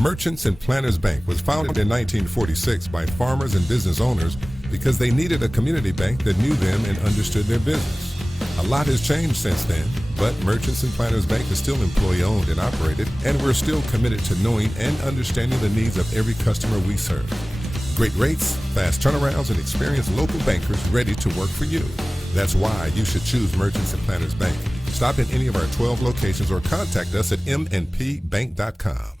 Merchants and Planters Bank was founded in 1946 by farmers and business owners because they needed a community bank that knew them and understood their business. A lot has changed since then, but Merchants and Planters Bank is still employee-owned and operated, and we're still committed to knowing and understanding the needs of every customer we serve. Great rates, fast turnarounds, and experienced local bankers ready to work for you. That's why you should choose Merchants and Planters Bank. Stop in any of our 12 locations or contact us at mnpbank.com.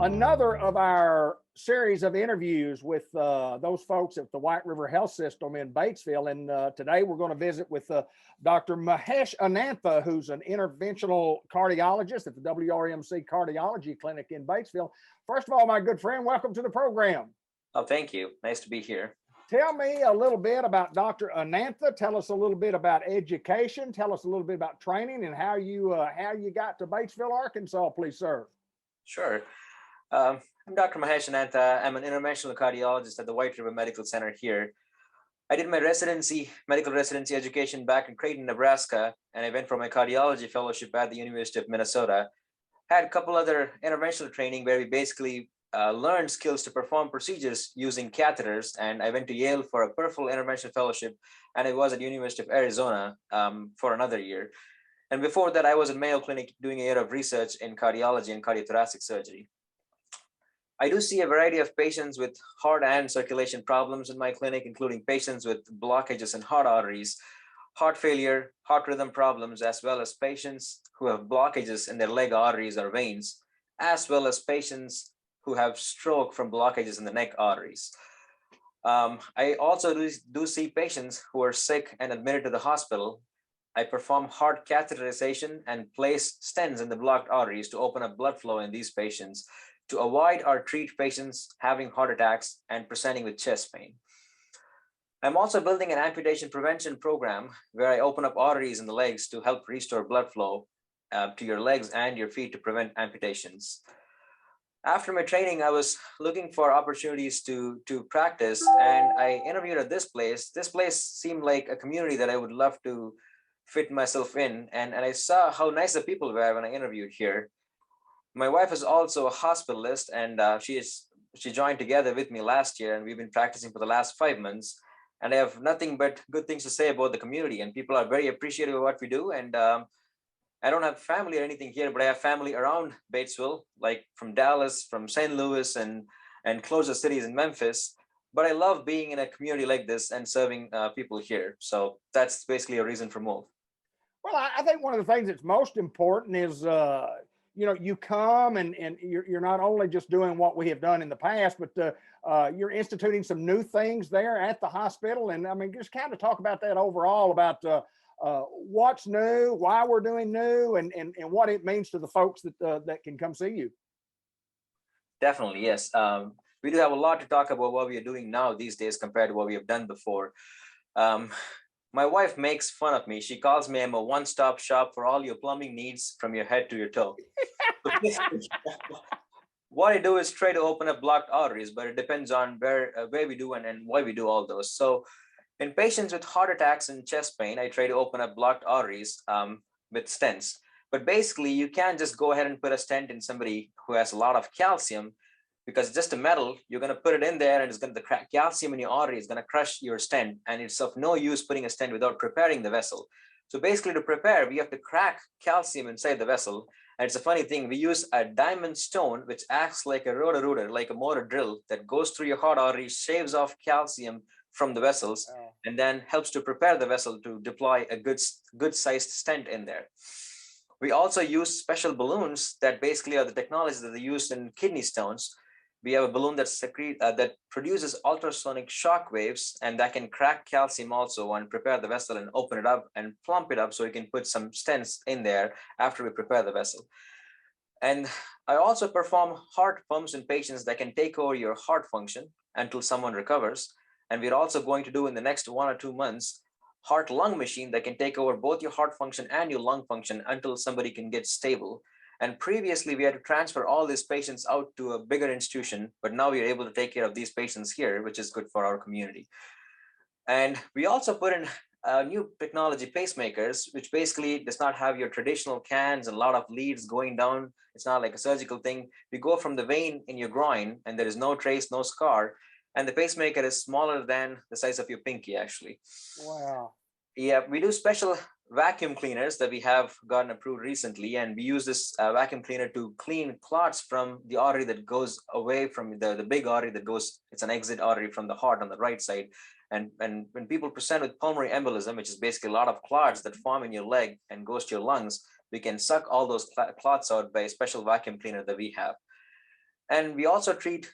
Another of our series of interviews with those folks at the White River Health System in Batesville. And today we're going to visit with Dr. Mahesh Anantha, who's an interventional cardiologist at the WRMC Cardiology Clinic in Batesville. First of all, my good friend, welcome to the program. Oh, thank you. Nice to be here. Tell me a little bit about Dr. Anantha. Tell us a little bit about education. Tell us a little bit about training and how you got to Batesville, Arkansas, please, sir. Sure. I'm Dr. Mahesh Anantha. I'm an interventional cardiologist at the White River Medical Center here. I did my medical residency education back in Creighton, Nebraska, and I went for my cardiology fellowship at the University of Minnesota. Had a couple other interventional training where we basically learned skills to perform procedures using catheters, and I went to Yale for a peripheral intervention fellowship, and I was at University of Arizona for another year. And before that, I was at Mayo Clinic doing a year of research in cardiology and cardiothoracic surgery. I do see a variety of patients with heart and circulation problems in my clinic, including patients with blockages in heart arteries, heart failure, heart rhythm problems, as well as patients who have blockages in their leg arteries or veins, as well as patients who have stroke from blockages in the neck arteries. I also do see patients who are sick and admitted to the hospital. I perform heart catheterization and place stents in the blocked arteries to open up blood flow in these patients to avoid or treat patients having heart attacks and presenting with chest pain. I'm also building an amputation prevention program where I open up arteries in the legs to help restore blood flow to your legs and your feet to prevent amputations. After my training, I was looking for opportunities to practice, and I interviewed at this place. This place seemed like a community that I would love to fit myself in, and I saw how nice the people were when I interviewed here. My wife is also a hospitalist, and she joined together with me last year, and we've been practicing for the last 5 months. And I have nothing but good things to say about the community, and people are very appreciative of what we do. And I don't have family or anything here, but I have family around Batesville, like from Dallas, from St. Louis, and closer cities in Memphis. But I love being in a community like this and serving people here. So that's basically a reason for move. Well, I think one of the things that's most important is, you come and you're not only just doing what we have done in the past, but you're instituting some new things there at the hospital. And I mean, just kind of talk about that overall, about what's new, why we're doing new, and what it means to the folks that can come see you. Definitely, yes. We do have a lot to talk about what we are doing now these days compared to what we have done before. Um, my wife makes fun of me. She calls me I'm a one-stop shop for all your plumbing needs from your head to your toe. What I do is try to open up blocked arteries, but it depends on where we do and why we do all those. So in patients with heart attacks and chest pain, I try to open up blocked arteries with stents. But basically, you can't just go ahead and put a stent in somebody who has a lot of calcium, because it's just a metal. You're going to put it in there, and it's going to crack calcium in your artery. It's going to crush your stent, and it's of no use putting a stent without preparing the vessel. So basically, to prepare, we have to crack calcium inside the vessel. And it's a funny thing. We use a diamond stone, which acts like a rotor-rooter, like a motor drill that goes through your heart artery, shaves off calcium from the vessels, and then helps to prepare the vessel to deploy a good sized stent in there. We also use special balloons that basically are the technologies that they use in kidney stones. We have a balloon that produces ultrasonic shock waves, and that can crack calcium also and prepare the vessel and open it up and plump it up so we can put some stents in there after we prepare the vessel. And I also perform heart pumps in patients that can take over your heart function until someone recovers. And we're also going to do in the next 1 or 2 months heart-lung machine that can take over both your heart function and your lung function until somebody can get stable. And previously, we had to transfer all these patients out to a bigger institution, but now we are able to take care of these patients here, which is good for our community. And we also put in new technology pacemakers, which basically does not have your traditional cans and a lot of leads going down. It's not like a surgical thing. We go from the vein in your groin, and there is no trace, no scar. And the pacemaker is smaller than the size of your pinky, actually. Wow. Yeah, we do special vacuum cleaners that we have gotten approved recently, and we use this vacuum cleaner to clean clots from the artery that goes away from the big artery that goes, it's an exit artery from the heart on the right side. And when people present with pulmonary embolism, which is basically a lot of clots that form in your leg and goes to your lungs, we can suck all those clots out by a special vacuum cleaner that we have. And we also treat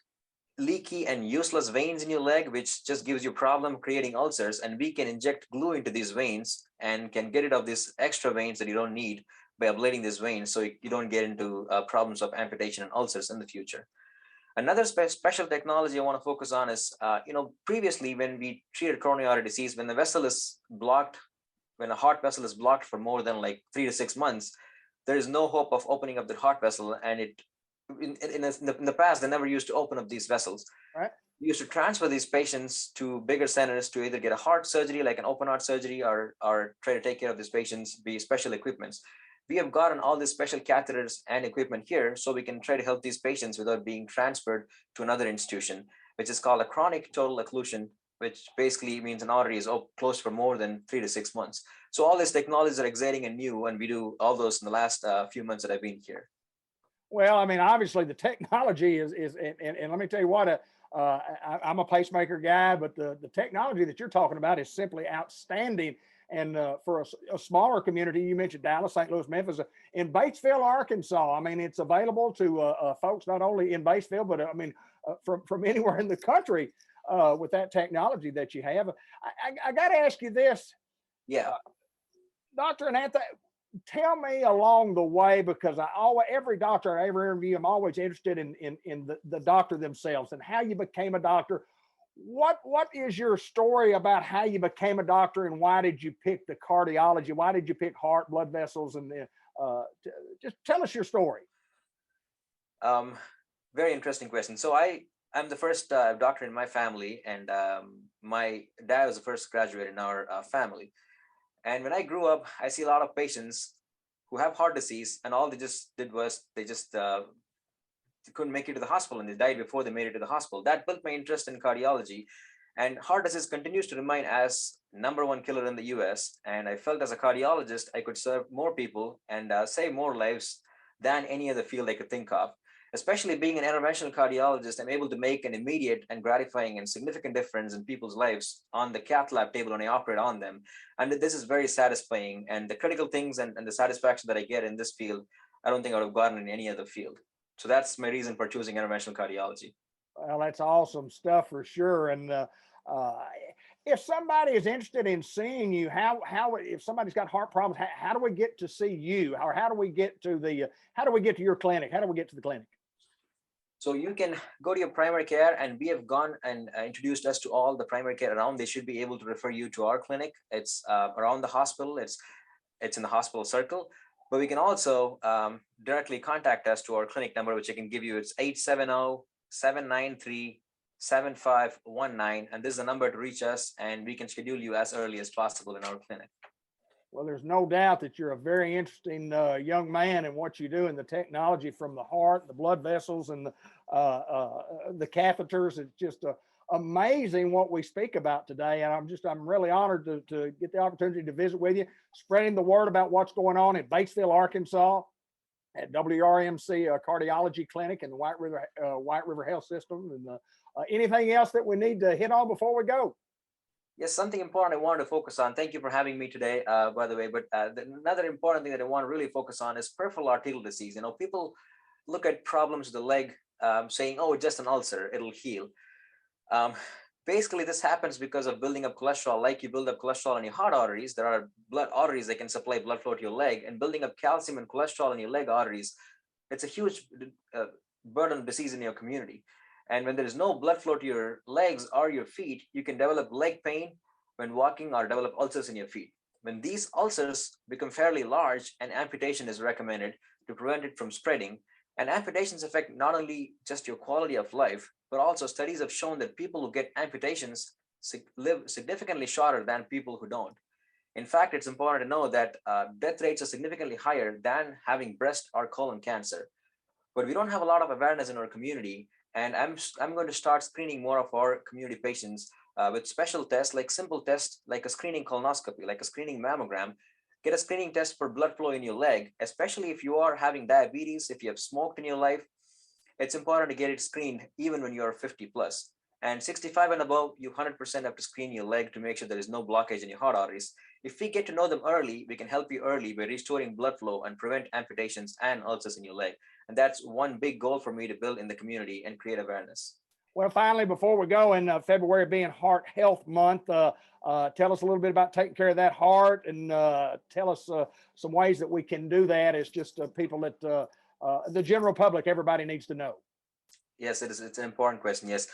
leaky and useless veins in your leg, which just gives you a problem creating ulcers, and we can inject glue into these veins and can get rid of these extra veins that you don't need by ablating these veins, so you don't get into problems of amputation and ulcers in the future. Another special technology I want to focus on is, previously when we treated coronary artery disease, when the vessel is blocked, when a heart vessel is blocked for more than like 3 to 6 months, there is no hope of opening up the heart vessel, and in the past, they never used to open up these vessels. Right. We used to transfer these patients to bigger centers to either get a heart surgery, like an open heart surgery, or try to take care of these patients via special equipments. We have gotten all these special catheters and equipment here, so we can try to help these patients without being transferred to another institution, which is called a chronic total occlusion, which basically means an artery is closed for more than 3 to 6 months. So all these technologies are exciting and new, and we do all those in the last few months that I've been here. Well, I mean, obviously the technology is and let me tell you what, I'm a pacemaker guy, but the technology that you're talking about is simply outstanding. And for a smaller community, you mentioned Dallas, St. Louis, Memphis, in Batesville, Arkansas, I mean, it's available to folks not only in Batesville, but I mean, from anywhere in the country with that technology that you have. I got to ask you this. Yeah. Dr. Anantha, tell me along the way, because every doctor I ever interview, I'm always interested in the doctor themselves and how you became a doctor. What is your story about how you became a doctor, and why did you pick the cardiology? Why did you pick heart, blood vessels, and just tell us your story. Very interesting question. So I'm the first doctor in my family, and my dad was the first graduate in our family. And when I grew up, I see a lot of patients who have heart disease, and all they just did was they just couldn't make it to the hospital, and they died before they made it to the hospital. That built my interest in cardiology, and heart disease continues to remain as number one killer in the US. And I felt as a cardiologist, I could serve more people and save more lives than any other field I could think of. Especially being an interventional cardiologist, I'm able to make an immediate and gratifying and significant difference in people's lives on the cath lab table when I operate on them. And this is very satisfying. And the critical things and the satisfaction that I get in this field, I don't think I would have gotten in any other field. So that's my reason for choosing interventional cardiology. Well, that's awesome stuff for sure. And uh, if somebody is interested in seeing you, how if somebody's got heart problems, how do we get to see you, or how do we get to how do we get to your clinic? How do we get to the clinic? So you can go to your primary care, and we have gone and introduced us to all the primary care around. They should be able to refer you to our clinic. It's around the hospital. It's in the hospital circle. But we can also directly contact us to our clinic number, which I can give you. It's 870-793-7519. And this is the number to reach us, and we can schedule you as early as possible in our clinic. Well, there's no doubt that you're a very interesting young man in what you do in the technology, from the heart, the blood vessels, and the catheters. It's just amazing what we speak about today. And I'm really honored to get the opportunity to visit with you, spreading the word about what's going on in Batesville, Arkansas, at WRMC Cardiology Clinic and the White River Health System. And anything else that we need to hit on before we go? Yes, something important I wanted to focus on. Thank you for having me today, by the way. But another important thing that I want to really focus on is peripheral arterial disease. You know, people look at problems with the leg, saying, "Oh, just an ulcer; it'll heal." Basically, this happens because of building up cholesterol. Like you build up cholesterol in your heart arteries, there are blood arteries that can supply blood flow to your leg, and building up calcium and cholesterol in your leg arteries, it's a huge burden of disease in your community. And when there is no blood flow to your legs or your feet, you can develop leg pain when walking or develop ulcers in your feet. When these ulcers become fairly large, an amputation is recommended to prevent it from spreading. And amputations affect not only just your quality of life, but also studies have shown that people who get amputations live significantly shorter than people who don't. In fact, it's important to know that death rates are significantly higher than having breast or colon cancer. But we don't have a lot of awareness in our community. And I'm going to start screening more of our community patients with special tests, like simple tests, like a screening colonoscopy, like a screening mammogram. Get a screening test for blood flow in your leg, especially if you are having diabetes, if you have smoked in your life. It's important to get it screened even when you're 50 plus. And 65 and above, you 100% have to screen your leg to make sure there is no blockage in your heart arteries. If we get to know them early, we can help you early by restoring blood flow and prevent amputations and ulcers in your leg. And that's one big goal for me to build in the community and create awareness. Well, finally, before we go, in February being Heart Health Month, tell us a little bit about taking care of that heart, and tell us some ways that we can do that as just people that the general public, everybody needs to know. Yes, it is. It's an important question. Yes.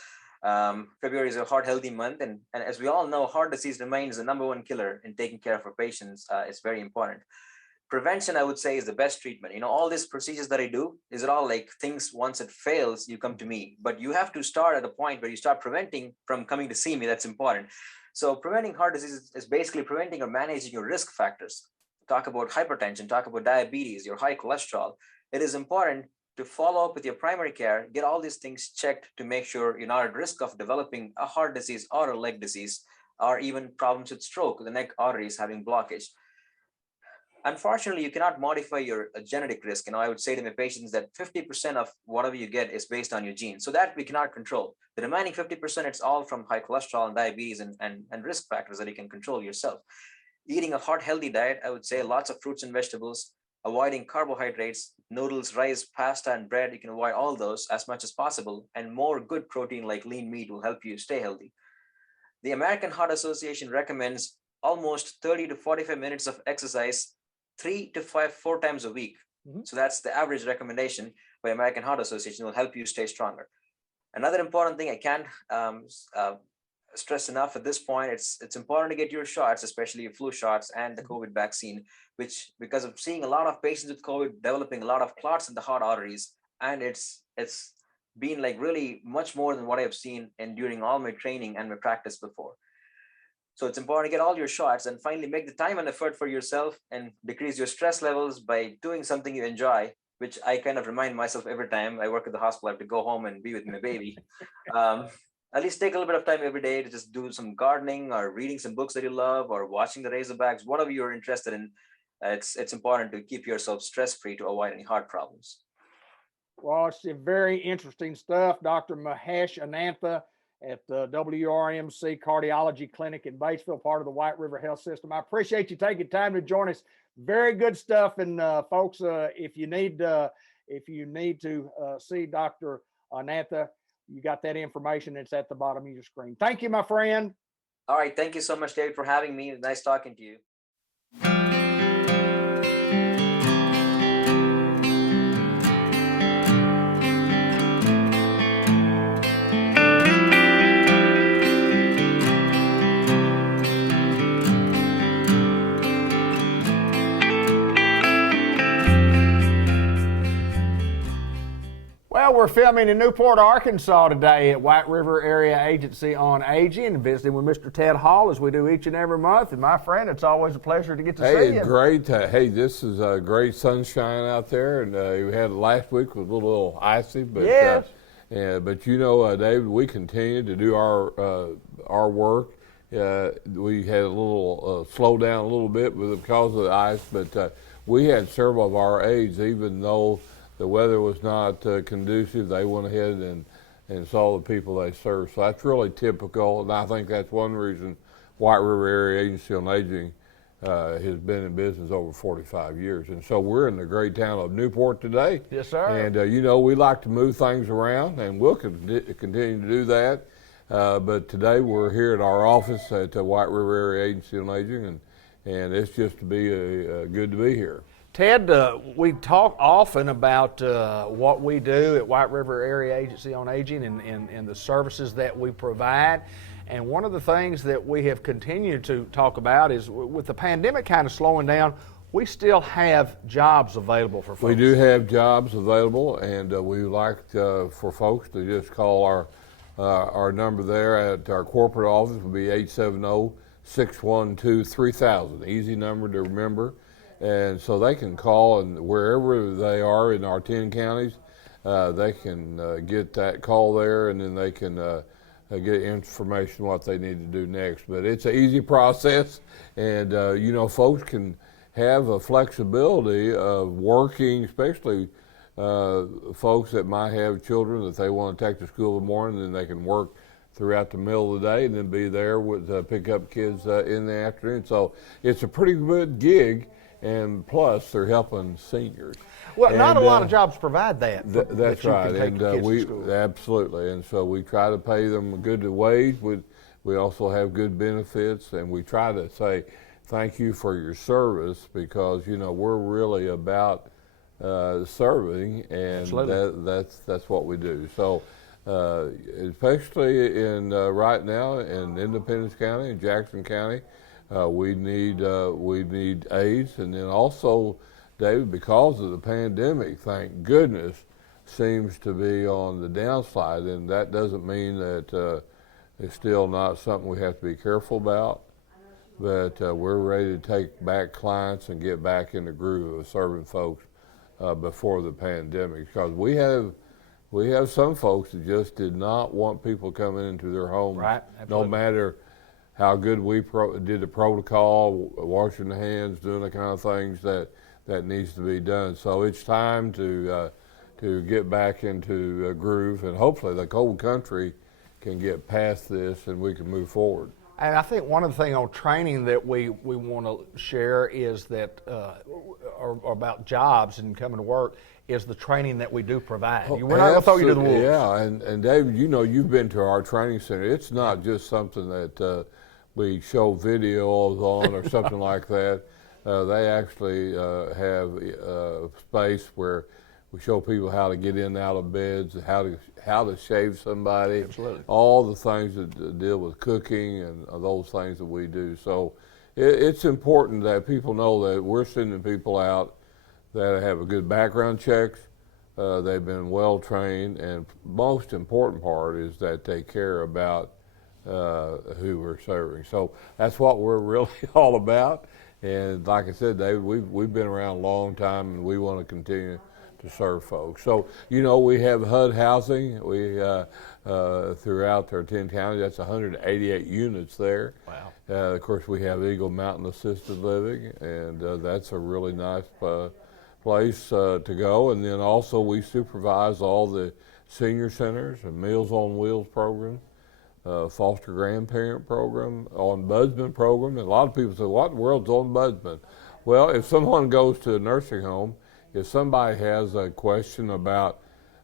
February is a heart healthy month. And as we all know, heart disease remains the number one killer in taking care of our patients. It's very important. Prevention, I would say, is the best treatment. You know, all these procedures that I do, is it all like things, once it fails, you come to me. But you have to start at a point where you start preventing from coming to see me. That's important. So preventing heart disease is basically preventing or managing your risk factors. Talk about hypertension, talk about diabetes, your high cholesterol. It is important to follow up with your primary care, get all these things checked to make sure you're not at risk of developing a heart disease or a leg disease, or even problems with stroke, the neck arteries having blockage. Unfortunately, you cannot modify your genetic risk. You know, I would say to my patients that 50% of whatever you get is based on your genes. So that we cannot control. The remaining 50%, it's all from high cholesterol and diabetes and risk factors that you can control yourself. Eating a heart healthy diet, I would say lots of fruits and vegetables, avoiding carbohydrates, noodles, rice, pasta, and bread. You can avoid all those as much as possible. And more good protein like lean meat will help you stay healthy. The American Heart Association recommends almost 30 to 45 minutes of exercise 4 times a week. Mm-hmm. So that's the average recommendation by American Heart Association. Will help you stay stronger. Another important thing I can't stress enough at this point, it's important to get your shots, especially your flu shots and the COVID vaccine, which, because of seeing a lot of patients with COVID developing a lot of clots in the heart arteries, and it's been like really much more than what I've seen and during all my training and my practice before. So it's important to get all your shots and finally make the time and effort for yourself and decrease your stress levels by doing something you enjoy, which I kind of remind myself every time I work at the hospital. I have to go home and be with my baby. At least take a little bit of time every day to just do some gardening or reading some books that you love or watching the Razorbacks, whatever you're interested in. It's important to keep yourself stress-free to avoid any heart problems. Well, it's very interesting stuff. Dr. Mahesh Anantha at the WRMC Cardiology Clinic in Batesville, part of the White River Health System. I appreciate you taking time to join us. Very good stuff. And folks, if you need to see Dr. Anantha, you got that information. It's at the bottom of your screen. Thank you, my friend. All right. Thank you so much, David, for having me. Nice talking to you. Well, we're filming in Newport, Arkansas today at White River Area Agency on Aging and visiting with Mr. Ted Hall as we do each and every month. And my friend, it's always a pleasure to get to see you. Great. Hey, this is great sunshine out there, and we had last week was a little icy, but yes. But you know, David, we continue to do our work. We had a little slow down a little bit because of the ice, but we had several of our aides, even though the weather was not conducive, they went ahead and saw the people they serve. So that's really typical, and I think that's one reason White River Area Agency on Aging has been in business over 45 years. And so we're in the great town of Newport today. Yes, sir. And you know, we like to move things around, and we'll continue to do that. But today we're here at our office at the White River Area Agency on Aging, and it's just to be good to be here. Ted, we talk often about what we do at White River Area Agency on Aging and the services that we provide. And one of the things that we have continued to talk about is with the pandemic kind of slowing down, we still have jobs available for folks. We do have jobs available, and we would like for folks to just call our number there at our corporate office. Will be 870-612-3000. Easy number to remember. And so they can call, and wherever they are in our 10 counties, they can get that call there, and then they can get information what they need to do next. But it's an easy process, and you know, folks can have a flexibility of working, especially folks that might have children that they want to take to school in the morning, and they can work throughout the middle of the day and then be there with pick up kids in the afternoon. So it's a pretty good gig. And plus, they're helping seniors. Well, not a lot of jobs provide that. That's right, and we absolutely. And so we try to pay them a good wage. We also have good benefits, and we try to say thank you for your service, because you know we're really about serving, and that's what we do. So especially in right now in Independence County and Jackson County. We need aides, and then also, David, because of the pandemic, thank goodness, seems to be on the downslide, and that doesn't mean that it's still not something we have to be careful about, but we're ready to take back clients and get back in the groove of serving folks before the pandemic, because we have some folks that just did not want people coming into their homes, right, no matter how good we did the protocol, washing the hands, doing the kind of things that needs to be done. So it's time to get back into a groove, and hopefully the cold country can get past this and we can move forward. And I think one of the things on training that we want to share is that, or about jobs and coming to work, is the training that we do provide. We're not going to throw you to the wolves. Yeah, and David, you know, you've been to our training center. It's not just something that we show videos on or something like that. They actually have a space where we show people how to get in and out of beds, how to shave somebody, absolutely, all the things that deal with cooking and those things that we do. So it's important that people know that we're sending people out that have a good background checks, they've been well trained, and most important part is that they care about who we're serving. So that's what we're really all about. And like I said, David, we've been around a long time, and we want to continue to serve folks. So, you know, we have HUD housing. We throughout our 10 counties, that's 188 units there. Wow. Of course, we have Eagle Mountain Assisted Living, and that's a really nice place to go. And then also we supervise all the senior centers and Meals on Wheels program, foster grandparent program, ombudsman program. And a lot of people say, what in the world's ombudsman? Well, if someone goes to a nursing home, if somebody has a question about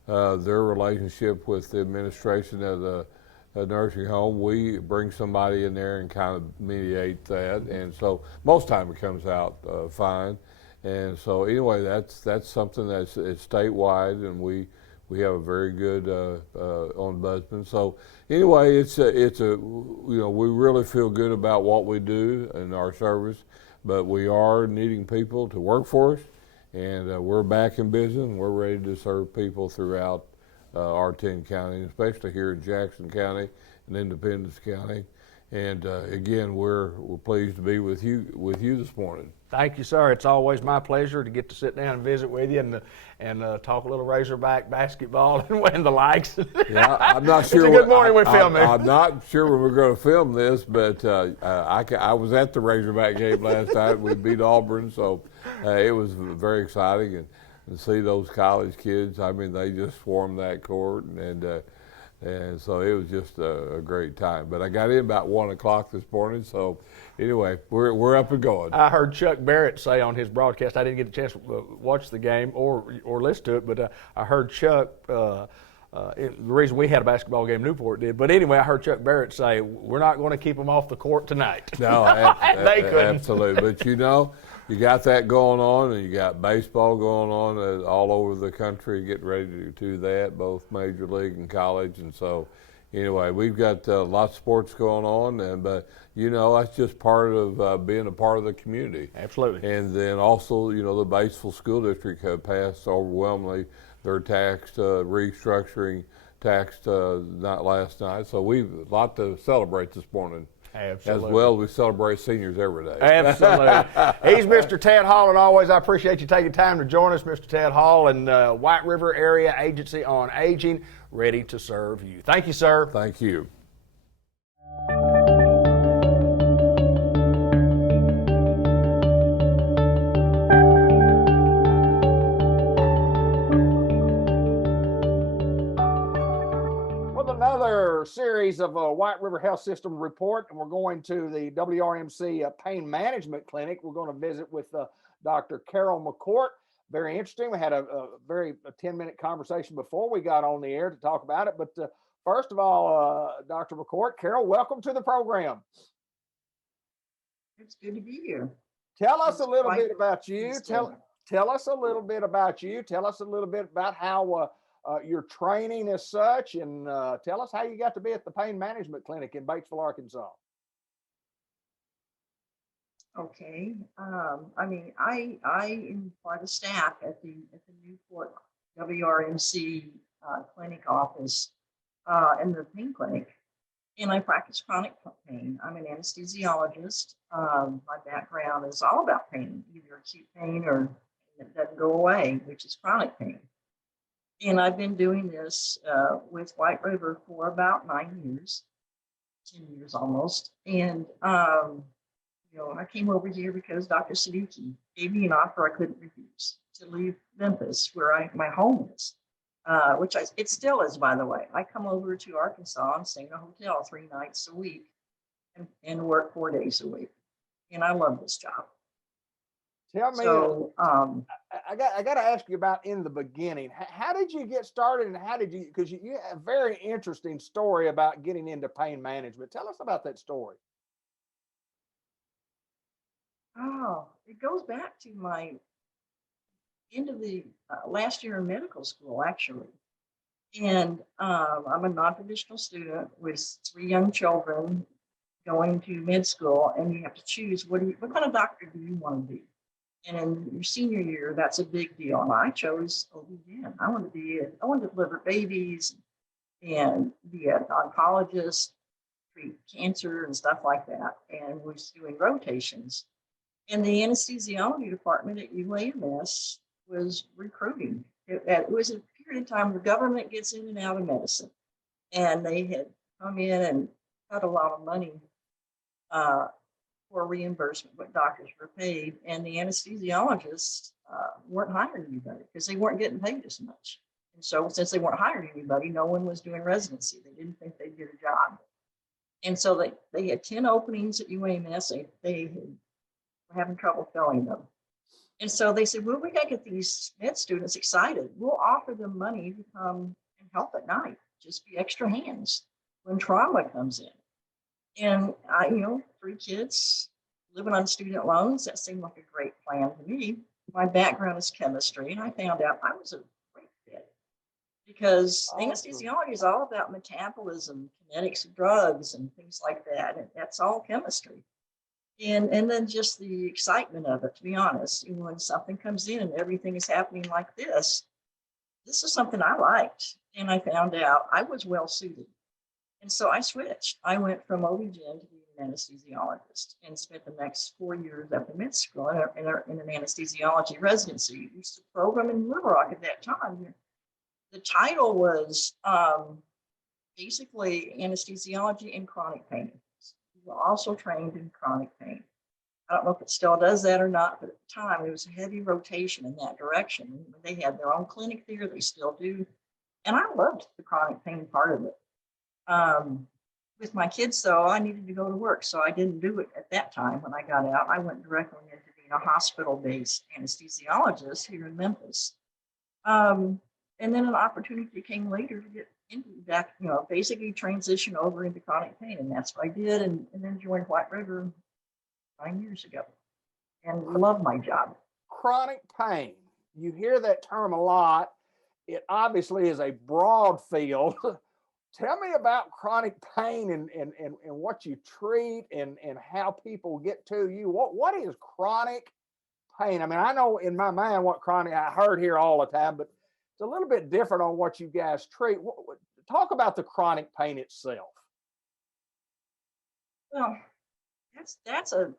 their relationship with the administration of a nursing home, we bring somebody in there and kind of mediate that. And so most time it comes out fine. And so anyway, that's something it's statewide, and we have a very good ombudsman. So anyway, it's a you know, we really feel good about what we do in our service, but we are needing people to work for us, and we're back in business, and we're ready to serve people throughout our 10 counties, especially here in Jackson County and Independence County. And again, we're pleased to be with you this morning. Thank you, sir. It's always my pleasure to get to sit down and visit with you and talk a little Razorback basketball and the likes. Yeah, I'm not sure. It's a good morning we're filming. I'm not sure when we're going to film this, but I was at the Razorback game last night. We beat Auburn, so it was very exciting. And see those college kids, I mean, they just swarmed that court, and so it was just a great time. But I got in about 1 o'clock this morning, so anyway, we're up and going. I heard Chuck Barrett say on his broadcast, I didn't get a chance to watch the game or listen to it, but I heard Chuck, the reason we had a basketball game, Newport did, but anyway, I heard Chuck Barrett say, we're not going to keep them off the court tonight. No, they couldn't. Absolutely. But you know, you got that going on, and you got baseball going on all over the country, getting ready to do that, both major league and college. And so anyway, we've got lots of sports going on, but you know, that's just part of being a part of the community. Absolutely. And then also, you know, the Batesville School District have passed overwhelmingly their tax restructuring tax not last night. So we've a lot to celebrate this morning. Absolutely. As well, we celebrate seniors every day. Absolutely. He's Mr. Ted Hall, and always I appreciate you taking time to join us, Mr. Ted Hall, and White River Area Agency on Aging, ready to serve you. Thank you, sir. Thank you. Another series of a White River Health System report, and we're going to the WRMC Pain Management Clinic. We're going to visit with Dr. Carol McCourt. Very interesting. We had a 10-minute conversation before we got on the air to talk about it. But first of all, Dr. McCourt, Carol, welcome to the program. It's good to be here. Tell us a little bit about you. Tell us a little bit about you. Tell us a little bit about how your training as such, and tell us how you got to be at the Pain Management Clinic in Batesville, Arkansas. Okay. I mean, I am part of staff at the Newport WRMC clinic office in the pain clinic, and I practice chronic pain. I'm an anesthesiologist. My background is all about pain, either acute pain or it doesn't go away, which is chronic pain. And I've been doing this with White River for about 9 years, 10 years almost. And, you know, I came over here because Dr. Suzuki gave me an offer I couldn't refuse to leave Memphis, where my home is, which it still is, by the way. I come over to Arkansas and stay in a hotel 3 nights a week and work 4 days a week. And I love this job. Tell me, so, I got to ask you about in the beginning. How did you get started, and how did you? Because you have a very interesting story about getting into pain management. Tell us about that story. Oh, it goes back to my end of the last year in medical school, actually. And I'm a non-traditional student with 3 young children going to med school, and you have to choose what kind of doctor do you want to be? And in your senior year, that's a big deal. And I chose OB-GYN. I wanted to deliver babies and be an oncologist, treat cancer and stuff like that. And was doing rotations. And the anesthesiology department at UAMS was recruiting. It was a period of time the government gets in and out of medicine. And they had come in and cut a lot of money for reimbursement, what doctors were paid. And the anesthesiologists weren't hiring anybody because they weren't getting paid as much. And so since they weren't hiring anybody, no one was doing residency. They didn't think they'd get a job. And so they had 10 openings at UAMS. They were having trouble filling them. And so they said, well, we got to get these med students excited. We'll offer them money to come and help at night, just be extra hands when trauma comes in. And I, 3 kids living on student loans, that seemed like a great plan to me. My background is chemistry, and I found out I was a great fit because anesthesiology is all about metabolism, kinetics of drugs, and things like that. And that's all chemistry. And then just the excitement of it, to be honest, when something comes in and everything is happening like this is something I liked. And I found out I was well suited. And so I switched. I went from OB-GYN to being an anesthesiologist and spent the next 4 years at the med school in an anesthesiology residency. We used to program in Little Rock at that time. The title was basically anesthesiology and chronic pain. We were also trained in chronic pain. I don't know if it still does that or not, but at the time it was a heavy rotation in that direction. They had their own clinic there, they still do. And I loved the chronic pain part of it. With my kids, though, I needed to go to work, so I didn't do it at that time. When I got out, I went directly into being a hospital-based anesthesiologist here in Memphis. And then an opportunity came later to get into that, basically transition over into chronic pain, and that's what I did, and then joined White River 9 years ago, and love my job. Chronic pain. You hear that term a lot. It obviously is a broad field. Tell me about chronic pain and what you treat and how people get to you. What is chronic pain? I mean, I know in my mind what chronic, I heard here all the time, but it's a little bit different on what you guys treat. Talk about the chronic pain itself. Well, that's a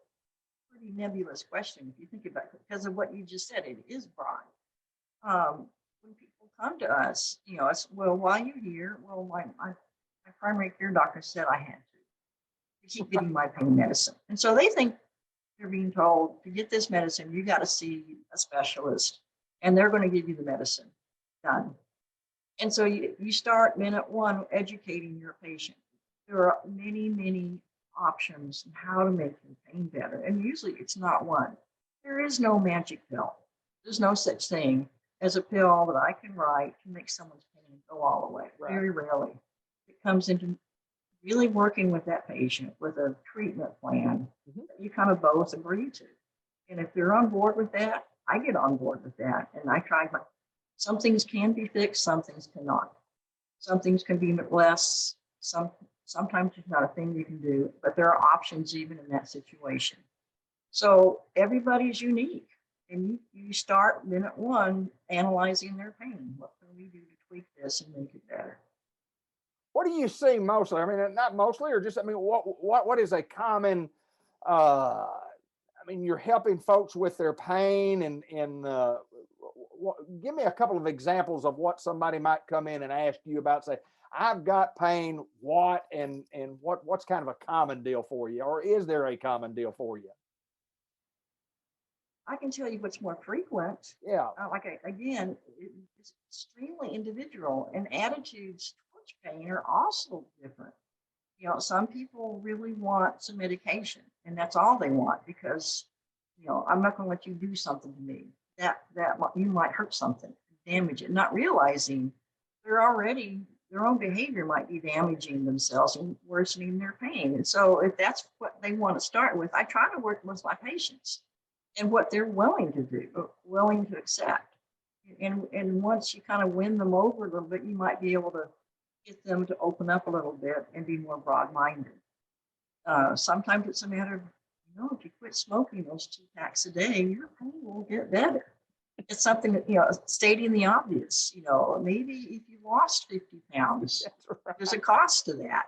pretty nebulous question if you think about it, because of what you just said. It is broad. When people come to us, it's, well, why are you here? Well, my primary care doctor said I had to keep getting my pain medicine. And so they think they're being told to get this medicine, you got to see a specialist and they're going to give you the medicine. Done. And so you start minute one educating your patient. There are many, many options on how to make your pain better. And usually it's not one. There is no magic pill. There's no such thing as a pill that I can write to make someone's pain go all the way. Right. Very rarely. It comes into really working with that patient with a treatment plan that you kind of both agree to. And if they're on board with that, I get on board with that. And I try, some things can be fixed, some things cannot. Some things can be less, sometimes there's not a thing you can do, but there are options even in that situation. So everybody's unique. And you start minute one analyzing their pain. What can we do to tweak this and make it better? What do you see mostly? I mean, not mostly, or just, I mean, what is a common, you're helping folks with their pain and give me a couple of examples of what somebody might come in and ask you about, say, I've got pain, and what's kind of a common deal for you, or is there a common deal for you? I can tell you what's more frequent. Yeah. Again, it's extremely individual, and attitudes towards pain are also different. Some people really want some medication, and that's all they want because, I'm not going to let you do something to me that you might hurt something, damage it, not realizing their own behavior might be damaging themselves and worsening their pain. And so if that's what they want to start with, I try to work with my patients and what they're willing to do, willing to accept. And once you kind of win them over a little bit, you might be able to get them to open up a little bit and be more broad-minded. Sometimes it's a matter of you know, if you quit smoking those 2 packs a day, your pain will get better. It's something that, you know, stating the obvious, you know, maybe if you lost 50 pounds, That's right. there's a cost to that.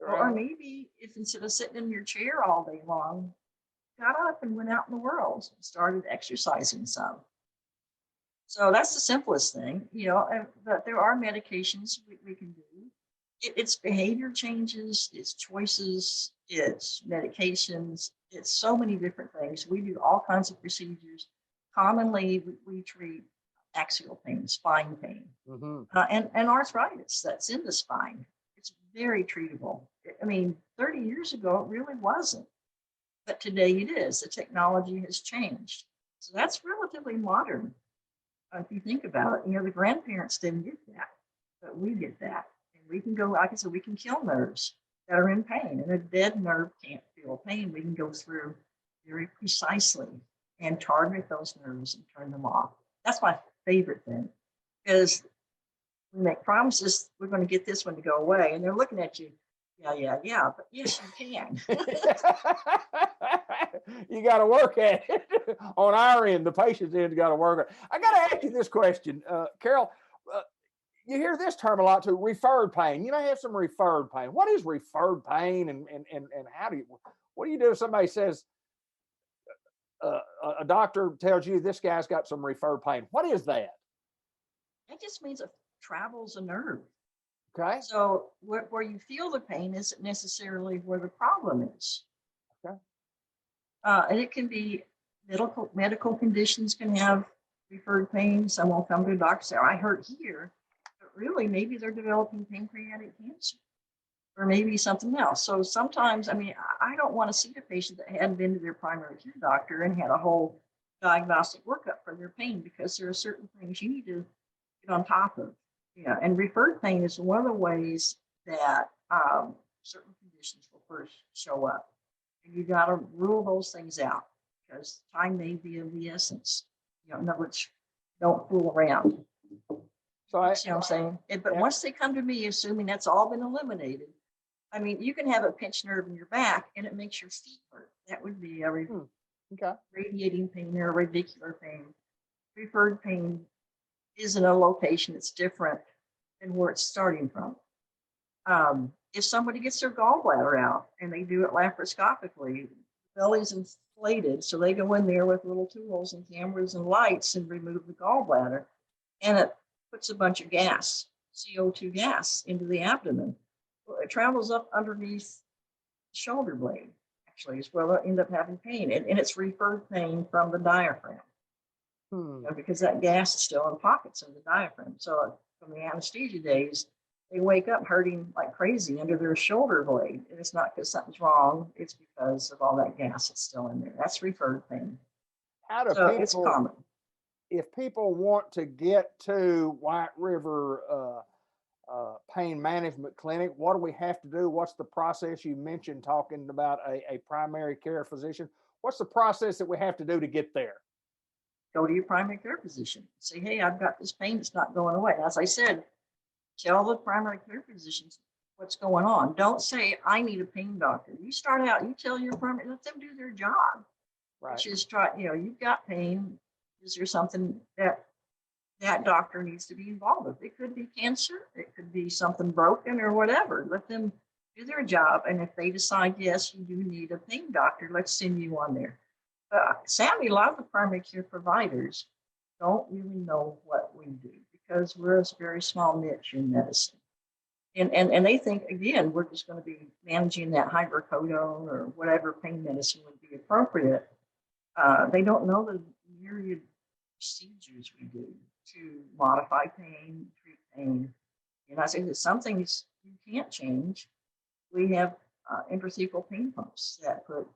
Or Right. maybe if instead of sitting in your chair all day long, got up and went out in the world and started exercising some. So that's the simplest thing, you know, but there are medications we can do. It's behavior changes, it's choices, it's medications, it's so many different things. We do all kinds of procedures. Commonly, we treat axial pain, spine pain, Mm-hmm. and arthritis that's in the spine. It's very treatable. I mean, 30 years ago, it really wasn't, but today it is. The technology has changed. So that's relatively modern. If you think about it, you know, the grandparents didn't get that, but we get that. And we can go, like I said, we can kill nerves that are in pain, and a dead nerve can't feel pain. We can go through very precisely and target those nerves and turn them off. That's my favorite thing, because we make promises, we're going to get this one to go away, and they're looking at you, yeah, but yes, you can. You got to work at it on our end. The patient's end got to work at it. I got to ask you this question, Carol. You hear this term a lot too, referred pain. You may have some referred pain. What is referred pain, and how do you, what do you do if somebody says, a doctor tells you this guy's got some referred pain? What is that? It just means it travels a nerve. Okay. So where you feel the pain isn't necessarily where the problem is. Okay. And it can be medical conditions can have referred pain. Someone will come to a doctor and say, oh, I hurt here. But really, maybe they're developing pancreatic cancer or maybe something else. So sometimes, I mean, I don't want to see a patient that hadn't been to their primary care doctor and had a whole diagnostic workup for their pain, because there are certain things you need to get on top of. Yeah, and referred pain is one of the ways that certain conditions will first show up. And you got to rule those things out, because time may be of the essence. You know, in other words, don't fool around. So I, See what I'm saying? But yeah. once they come to me, assuming that's all been eliminated, I mean, you can have a pinched nerve in your back and it makes your feet hurt. That would be a Okay. radiating pain or a radicular pain. Referred pain is in a location that's different than where it's starting from. If somebody gets their gallbladder out and they do it laparoscopically, the belly's inflated, so they go in there with little tools and cameras and lights and remove the gallbladder, and it puts a bunch of gas, CO2 gas, into the abdomen. Well, it travels up underneath the shoulder blade, actually, is where they'll end up having pain, and it's referred pain from the diaphragm. You know, because that gas is still in pockets of the diaphragm. So from the anesthesia days, they wake up hurting like crazy under their shoulder blade. And it's not because something's wrong. It's because of all that gas that's still in there. That's referred pain. How do So people, it's common. if people want to get to White River Pain Management Clinic, what do we have to do? What's the process? You mentioned talking about a primary care physician. What's the process that we have to do to get there? Go to your primary care physician. Say, hey, I've got this pain that's not going away. As I said, tell the primary care physicians what's going on. Don't say, I need a pain doctor. You start out, you tell your primary, let them do their job. Right. Which is try, you know, you've got pain. Is there something that doctor needs to be involved with? It could be cancer. It could be something broken or whatever. Let them do their job. And if they decide, yes, you do need a pain doctor, let's send you on there. Sadly, a lot of the primary care providers don't really know what we do, because we're a very small niche in medicine. And they think, again, we're just going to be managing that hydrocodone or whatever pain medicine would be appropriate. They don't know the myriad procedures we do to modify pain, treat pain. And I say that some things you can't change. We have intrathecal pain pumps that put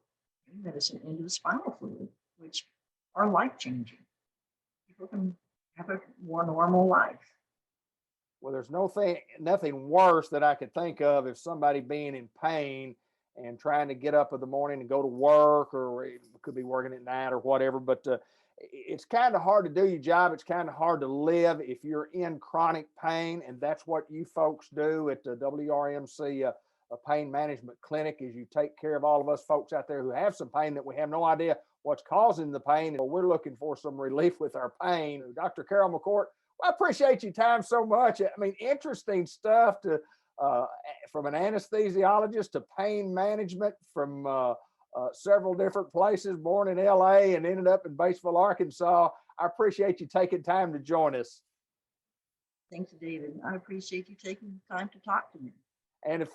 pain medicine into the spinal fluid, which are life-changing. People can have a more normal life. Well, there's nothing worse that I could think of if somebody being in pain and trying to get up in the morning and go to work, or it could be working at night or whatever. But it's kind of hard to do your job. It's kind of hard to live if you're in chronic pain, and that's what you folks do at the WRMC pain management clinic as you take care of all of us folks out there who have some pain that we have no idea what's causing the pain. And we're looking for some relief with our pain. Dr. Carol McCourt, well, I appreciate your time so much. I mean, interesting stuff to from an anesthesiologist to pain management from several different places, born in LA and ended up in Batesville, Arkansas. I appreciate you taking time to join us. Thanks, David. I appreciate you taking the time to talk to me. And if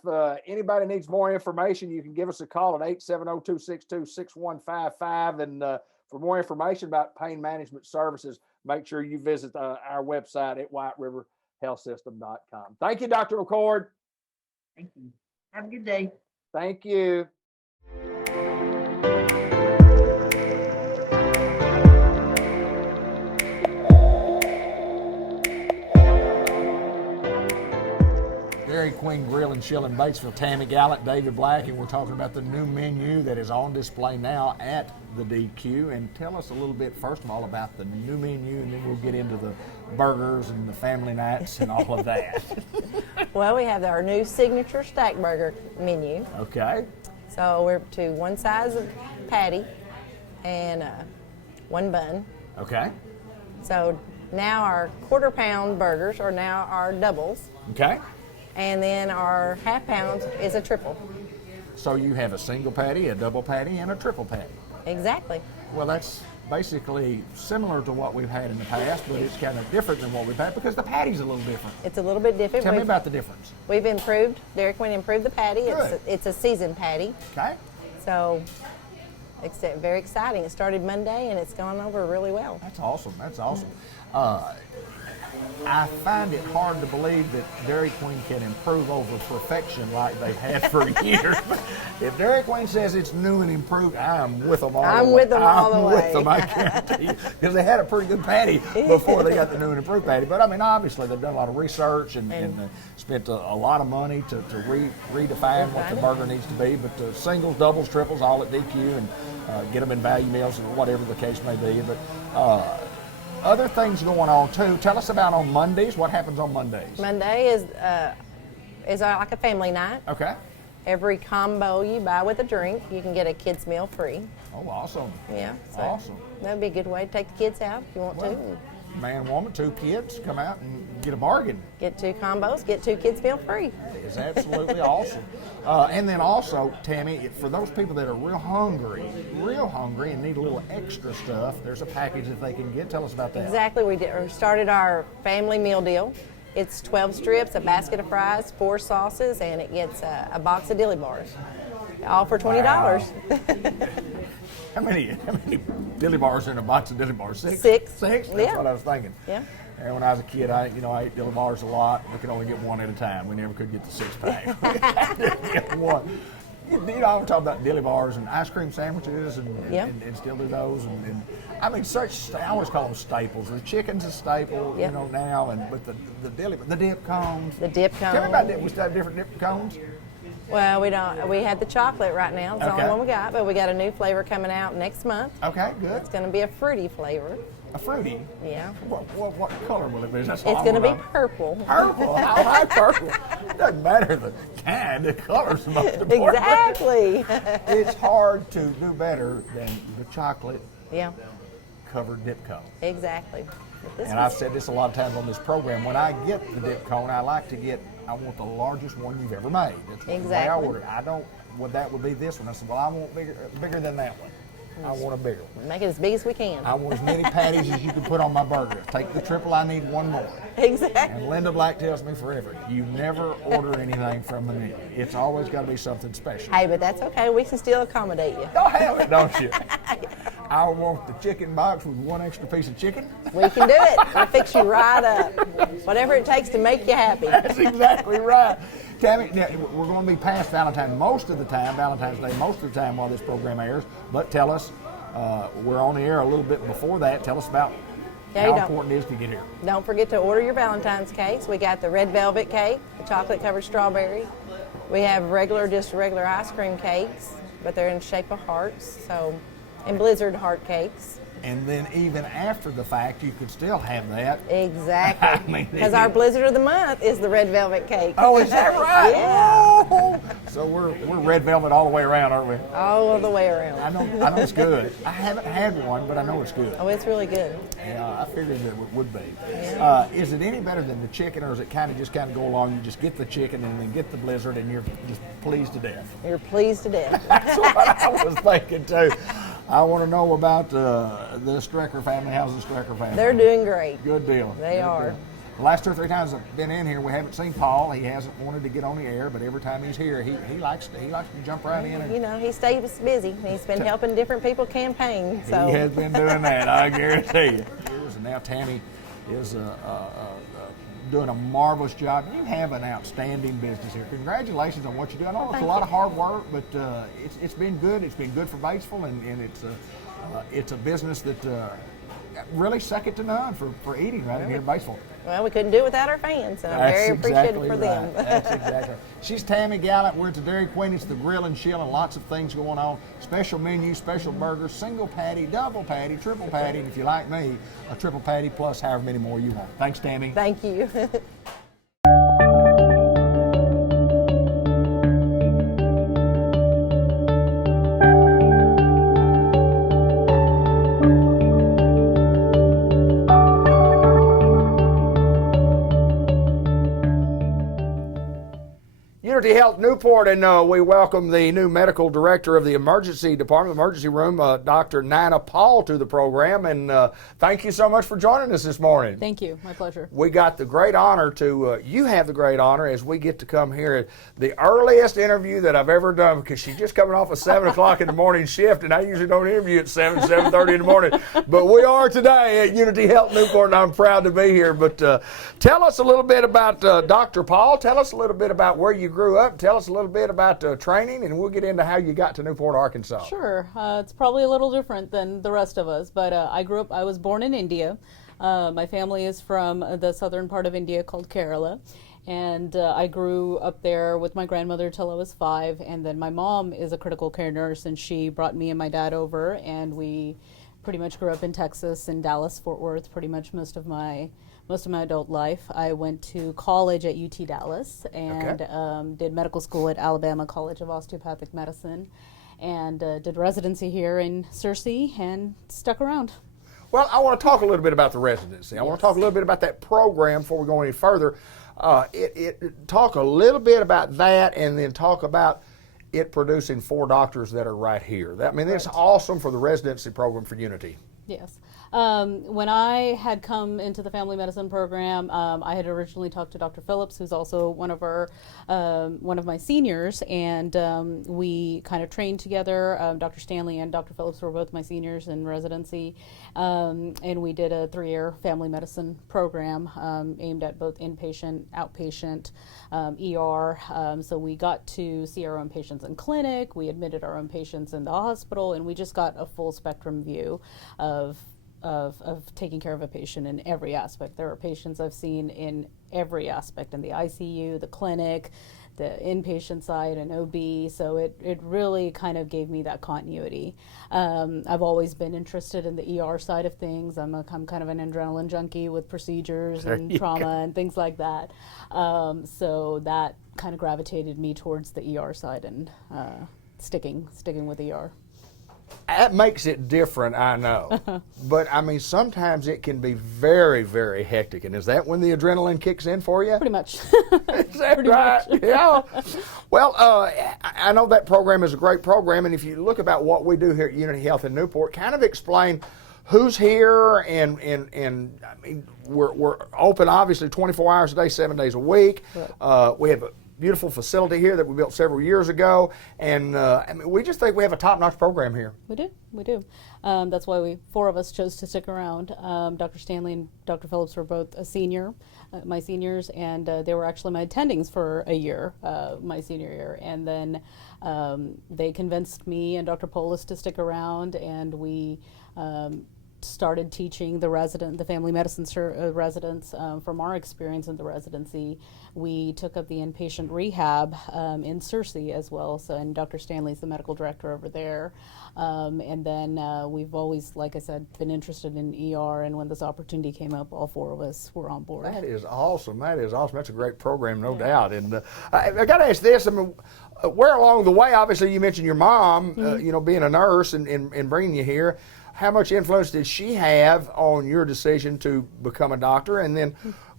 anybody needs more information, you can give us a call at 870-262-6155. And for more information about pain management services, make sure you visit our website at whiteriverhealthsystem.com. Thank you, Dr. McCord. Thank you. Have a good day. Thank you. Dairy Queen Grill and Chill in Batesville, Tammy Gallant, David Black, and we're talking about the new menu that is on display now at the DQ. And tell us a little bit, first of all, about the new menu, and then we'll get into the burgers and the family nights and all of that. Well, we have our new signature stack burger menu. Okay. So we're up to one size of patty and one bun. Okay. So now our quarter pound burgers are now our doubles. Okay. And then our half pound is a triple. So you have a single patty, a double patty, and a triple patty. Exactly. Well, that's basically similar to what we've had in the past, but it's kind of different than what we've had because the patty's a little different. It's a little bit different. Tell me about the difference. We've improved, Dairy Queen improved the patty. Good. It's a seasoned patty. Okay. So it's very exciting. It started Monday and it's gone over really well. That's awesome. That's awesome. I find it hard to believe that Dairy Queen can improve over perfection like they have for years. If Dairy Queen says it's new and improved, I'm with them all the way. I'm with them all the way. I'm with them, I guarantee you. Because they had a pretty good patty before they got the new and improved patty. But I mean, obviously, they've done a lot of research and spent a lot of money to redefine what the burger needs to be. But the singles, doubles, triples, all at DQ and get them in value meals or whatever the case may be. But other things going on too. Tell us about on Mondays. What happens on Mondays? Monday is like a family night. Okay. Every combo you buy with a drink, you can get a kids meal free. Oh, awesome. Yeah. So Awesome. that'd be a good way to take the kids out if you want to. Man, woman, 2 kids, come out and get a bargain. Get 2 combos, get 2 kids meal free. That is absolutely awesome. And then also, Tammy, for those people that are real hungry and need a little extra stuff, there's a package that they can get. Tell us about that. Exactly. We started our family meal deal. It's 12 strips, a basket of fries, 4 sauces, and it gets a box of dilly bars. All for $20. Wow. How many dilly bars in a box of dilly bars? 6? 6. 6? That's Yeah. what I was thinking. Yeah. And when I was a kid, I ate dilly bars a lot. We could only get one at a time. We never could get the 6-pack. Get one. You know, I'm talking about dilly bars and ice cream sandwiches and still do those. And I mean, I always call them staples. The chicken's a staple, Yep. you know, now. But the dip cones. The dip cone. Tell me about that. We still have different dip cones. Well, we don't. We have the chocolate right now. It's the Okay. only one we got, but we got a new flavor coming out next month. Okay, good. It's going to be a fruity flavor. A fruity. Yeah. What color will it be? That's It's all going to I be know. purple. Purple. I like purple. Doesn't matter the kind. The color's the most important. Exactly. It's hard to do better than the chocolate Yeah. covered dip cone. Exactly. But this And I've said this a lot of times on this program. When I get the dip cone, I want the largest one you've ever made. That's the way I Exactly. order it. That would be this one. I said, well, I want bigger than that one. I want a bigger one. Make it as big as we can. I want as many patties as you can put on my burger. Take the triple, I need one more. Exactly. And Linda Black tells me forever, you never order anything from the menu. It's always got to be something special. Hey, but that's okay. We can still accommodate you. Don't have it, don't you? I want the chicken box with 1 extra piece of chicken. We can do it. We'll fix you right up. Whatever it takes to make you happy. That's exactly right. Tammy, now, we're going to be past Valentine's Day most of the time while this program airs. But tell us, we're on the air a little bit before that. Tell us about how important it is to get here. Don't forget to order your Valentine's cakes. We got the red velvet cake, the chocolate covered strawberry. We have regular ice cream cakes, but they're in the shape of hearts. And blizzard heart cakes. and then even after the fact, you could still have that. Exactly. I Because mean, our blizzard of the month is the red velvet cake. Oh, is that right? Yeah. Oh. So we're red velvet all the way around, aren't we? All of the way around. I know it's good. I haven't had one, but I know it's good. Oh, it's really good. Yeah, I figured that it would be. Yeah. Is it any better than the chicken, or is it kind of go along? You just get the chicken and then get the blizzard, and you're just pleased to death. You're pleased to death. That's what I was thinking too. I want to know about the Strecker family. How's the Strecker family? They're doing great. Good deal. They Good are. deal. The last 2 or 3 times I've been in here, we haven't seen Paul. He hasn't wanted to get on the air, but every time he's here, he likes to jump right in. And You know, he stays busy. He's been helping different people campaign. So he has been doing that, I guarantee you. And now Tammy is doing a marvelous job. You have an outstanding business here. Congratulations on what you do. I know it's a lot of hard work, but it's been good. It's been good for Batesville, and it's a business that really second to none for eating right in here in Batesville. well, we couldn't do it without our fans, and I'm very appreciative for them. That's exactly right. She's Tammy Gallant. We're at the Dairy Queen. It's the grill and chill, and lots of things going on. Special menu, special burgers, single patty, double patty, triple patty, and if you like me, a triple patty plus however many more you want. Thanks, Tammy. Thank you. Unity Health Newport, and we welcome the new medical director of the emergency department, emergency room, Dr. Nina Paul, to the program. And thank you so much for joining us this morning. Thank you. My pleasure. We got the great honor you have the great honor as we get to come here at the earliest interview that I've ever done, because she's just coming off a 7 o'clock in the morning shift, and I usually don't interview at 7:30 in the morning. But we are today at Unity Health Newport, and I'm proud to be here. But tell us a little bit about Dr. Paul. Tell us a little bit about where you grew up. Tell us a little bit about training, and we'll get into how you got to Newport, Arkansas. Sure. It's probably a little different than the rest of us, but I was born in India. My family is from the southern part of India called Kerala. And I grew up there with my grandmother till I was 5. And then my mom is a critical care nurse, and she brought me and my dad over, and we pretty much grew up in Texas, in Dallas, Fort Worth, pretty much most of my adult life. I went to college at UT Dallas and did medical school at Alabama College of Osteopathic Medicine, and did residency here in Searcy and stuck around. Well, I want to talk a little bit about the residency. I want to talk a little bit about that program before we go any further. Talk a little bit about that, and then talk about it producing 4 doctors that are right here. It's awesome for the residency program for Unity. Yes. When I had come into the family medicine program, I had originally talked to Dr. Phillips, who's also one of my seniors, and we kind of trained together. Dr. Stanley and Dr. Phillips were both my seniors in residency, and we did a 3-year family medicine program aimed at both inpatient, outpatient, ER. So we got to see our own patients in clinic, we admitted our own patients in the hospital, and we just got a full spectrum view of taking care of a patient in every aspect. There are patients I've seen in every aspect, in the ICU, the clinic, the inpatient side, and OB, so it really kind of gave me that continuity. I've always been interested in the ER side of things. I'm kind of an adrenaline junkie with procedures and trauma and things like that. So that kind of gravitated me towards the ER side and sticking with ER. That makes it different, I know. But, sometimes it can be very, very hectic. And is that when the adrenaline kicks in for you? Pretty much. Is that right? Yeah. Well, I know that program is a great program. And if you look about what we do here at Unity Health in Newport, kind of explain who's here, and we're open, obviously, 24 hours a day, 7 days a week. Right. We have a beautiful facility here that we built several years ago, and we just think we have a top-notch program here. We do. That's why 4 of us chose to stick around. Dr. Stanley and Dr. Phillips were both my seniors, and they were actually my attendings for a year, my senior year. And then they convinced me and Dr. Polis to stick around, and we started teaching the family medicine residents from our experience in the residency. We took up the inpatient rehab in Searcy as well. So, and Dr. Stanley's the medical director over there. And then we've always, like I said, been interested in ER. And when this opportunity came up, all 4 of us were on board. That is awesome. That is awesome. That's a great program, no doubt. And I got to ask this. I mean, where along the way, obviously, you mentioned your mom, you know, being a nurse and bringing you here. How much influence did she have on your decision to become a doctor? And then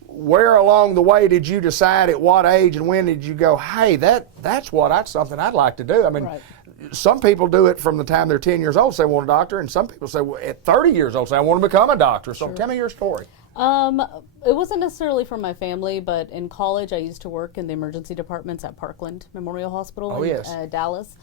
where along the way did you decide, at what age and when did you go, hey, that's something I'd like to do? I mean, some people do it from the time they're 10 years old, say they want a doctor, and some people say, well, at 30 years old, say I want to become a doctor. So tell me your story. It wasn't necessarily from my family, but in college I used to work in the emergency departments at Parkland Memorial Hospital in Dallas.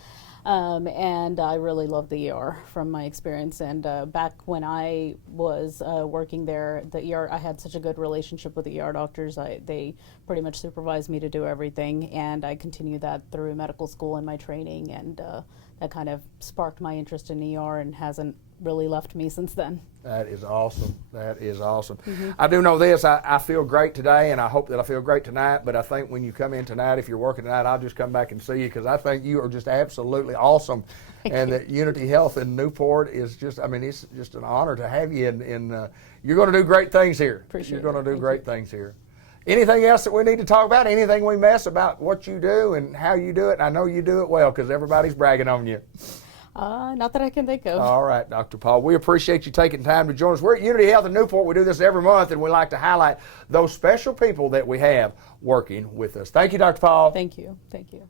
And I really loved the ER from my experience. And back when I was working there, the ER, I had such a good relationship with the ER doctors. They pretty much supervised me to do everything, and I continued that through medical school and my training, and that kind of sparked my interest in ER and hasn't really left me since then. That is awesome. That is awesome. I do know this. I feel great today, and I hope that I feel great tonight. But I think when you come in tonight, if you're working tonight, I'll just come back and see you, because I think you are just absolutely awesome. And that Unity Health in Newport is just, I mean, it's just an honor to have you. And you're going to do great things here. You're going to do great things here. Anything else that we need to talk about? Anything we miss about what you do and how you do it? And I know you do it well, because everybody's bragging on you. Not that I can think of. All right, Dr. Paul. We appreciate you taking time to join us. We're at Unity Health in Newport. We do this every month, and we like to highlight those special people that we have working with us. Thank you, Dr. Paul. Thank you. Thank you.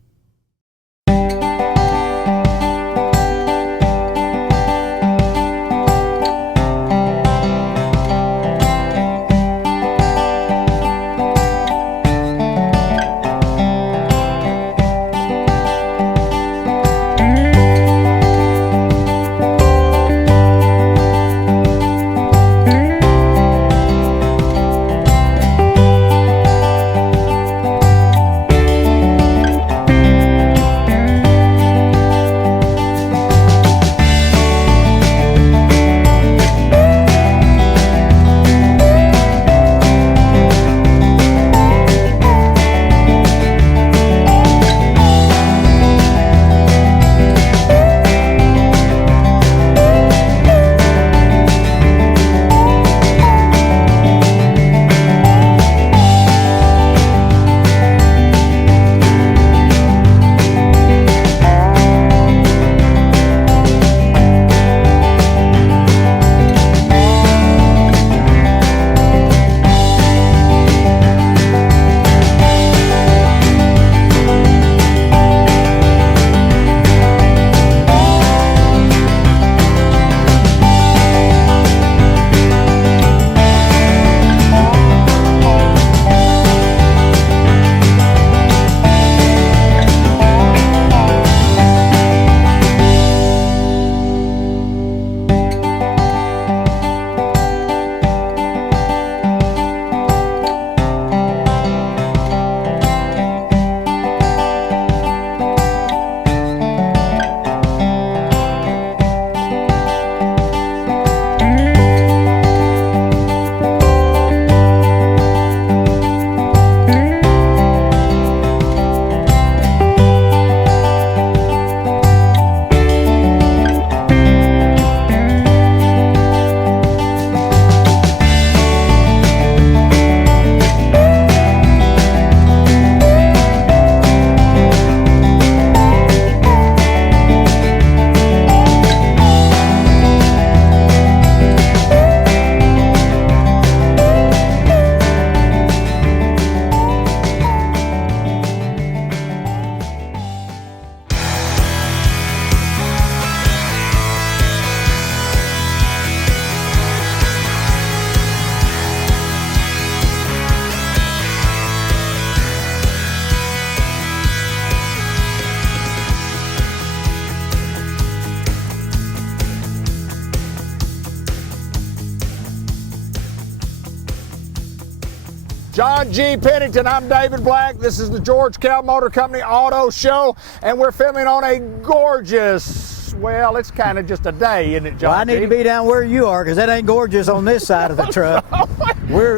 John G. Pennington, I'm David Black. This is the George Kell Motor Company Auto Show, and we're filming on a gorgeous well, it's kind of just a day, isn't it, John? Well, I need to be down where you are, because that ain't gorgeous on this side of the truck.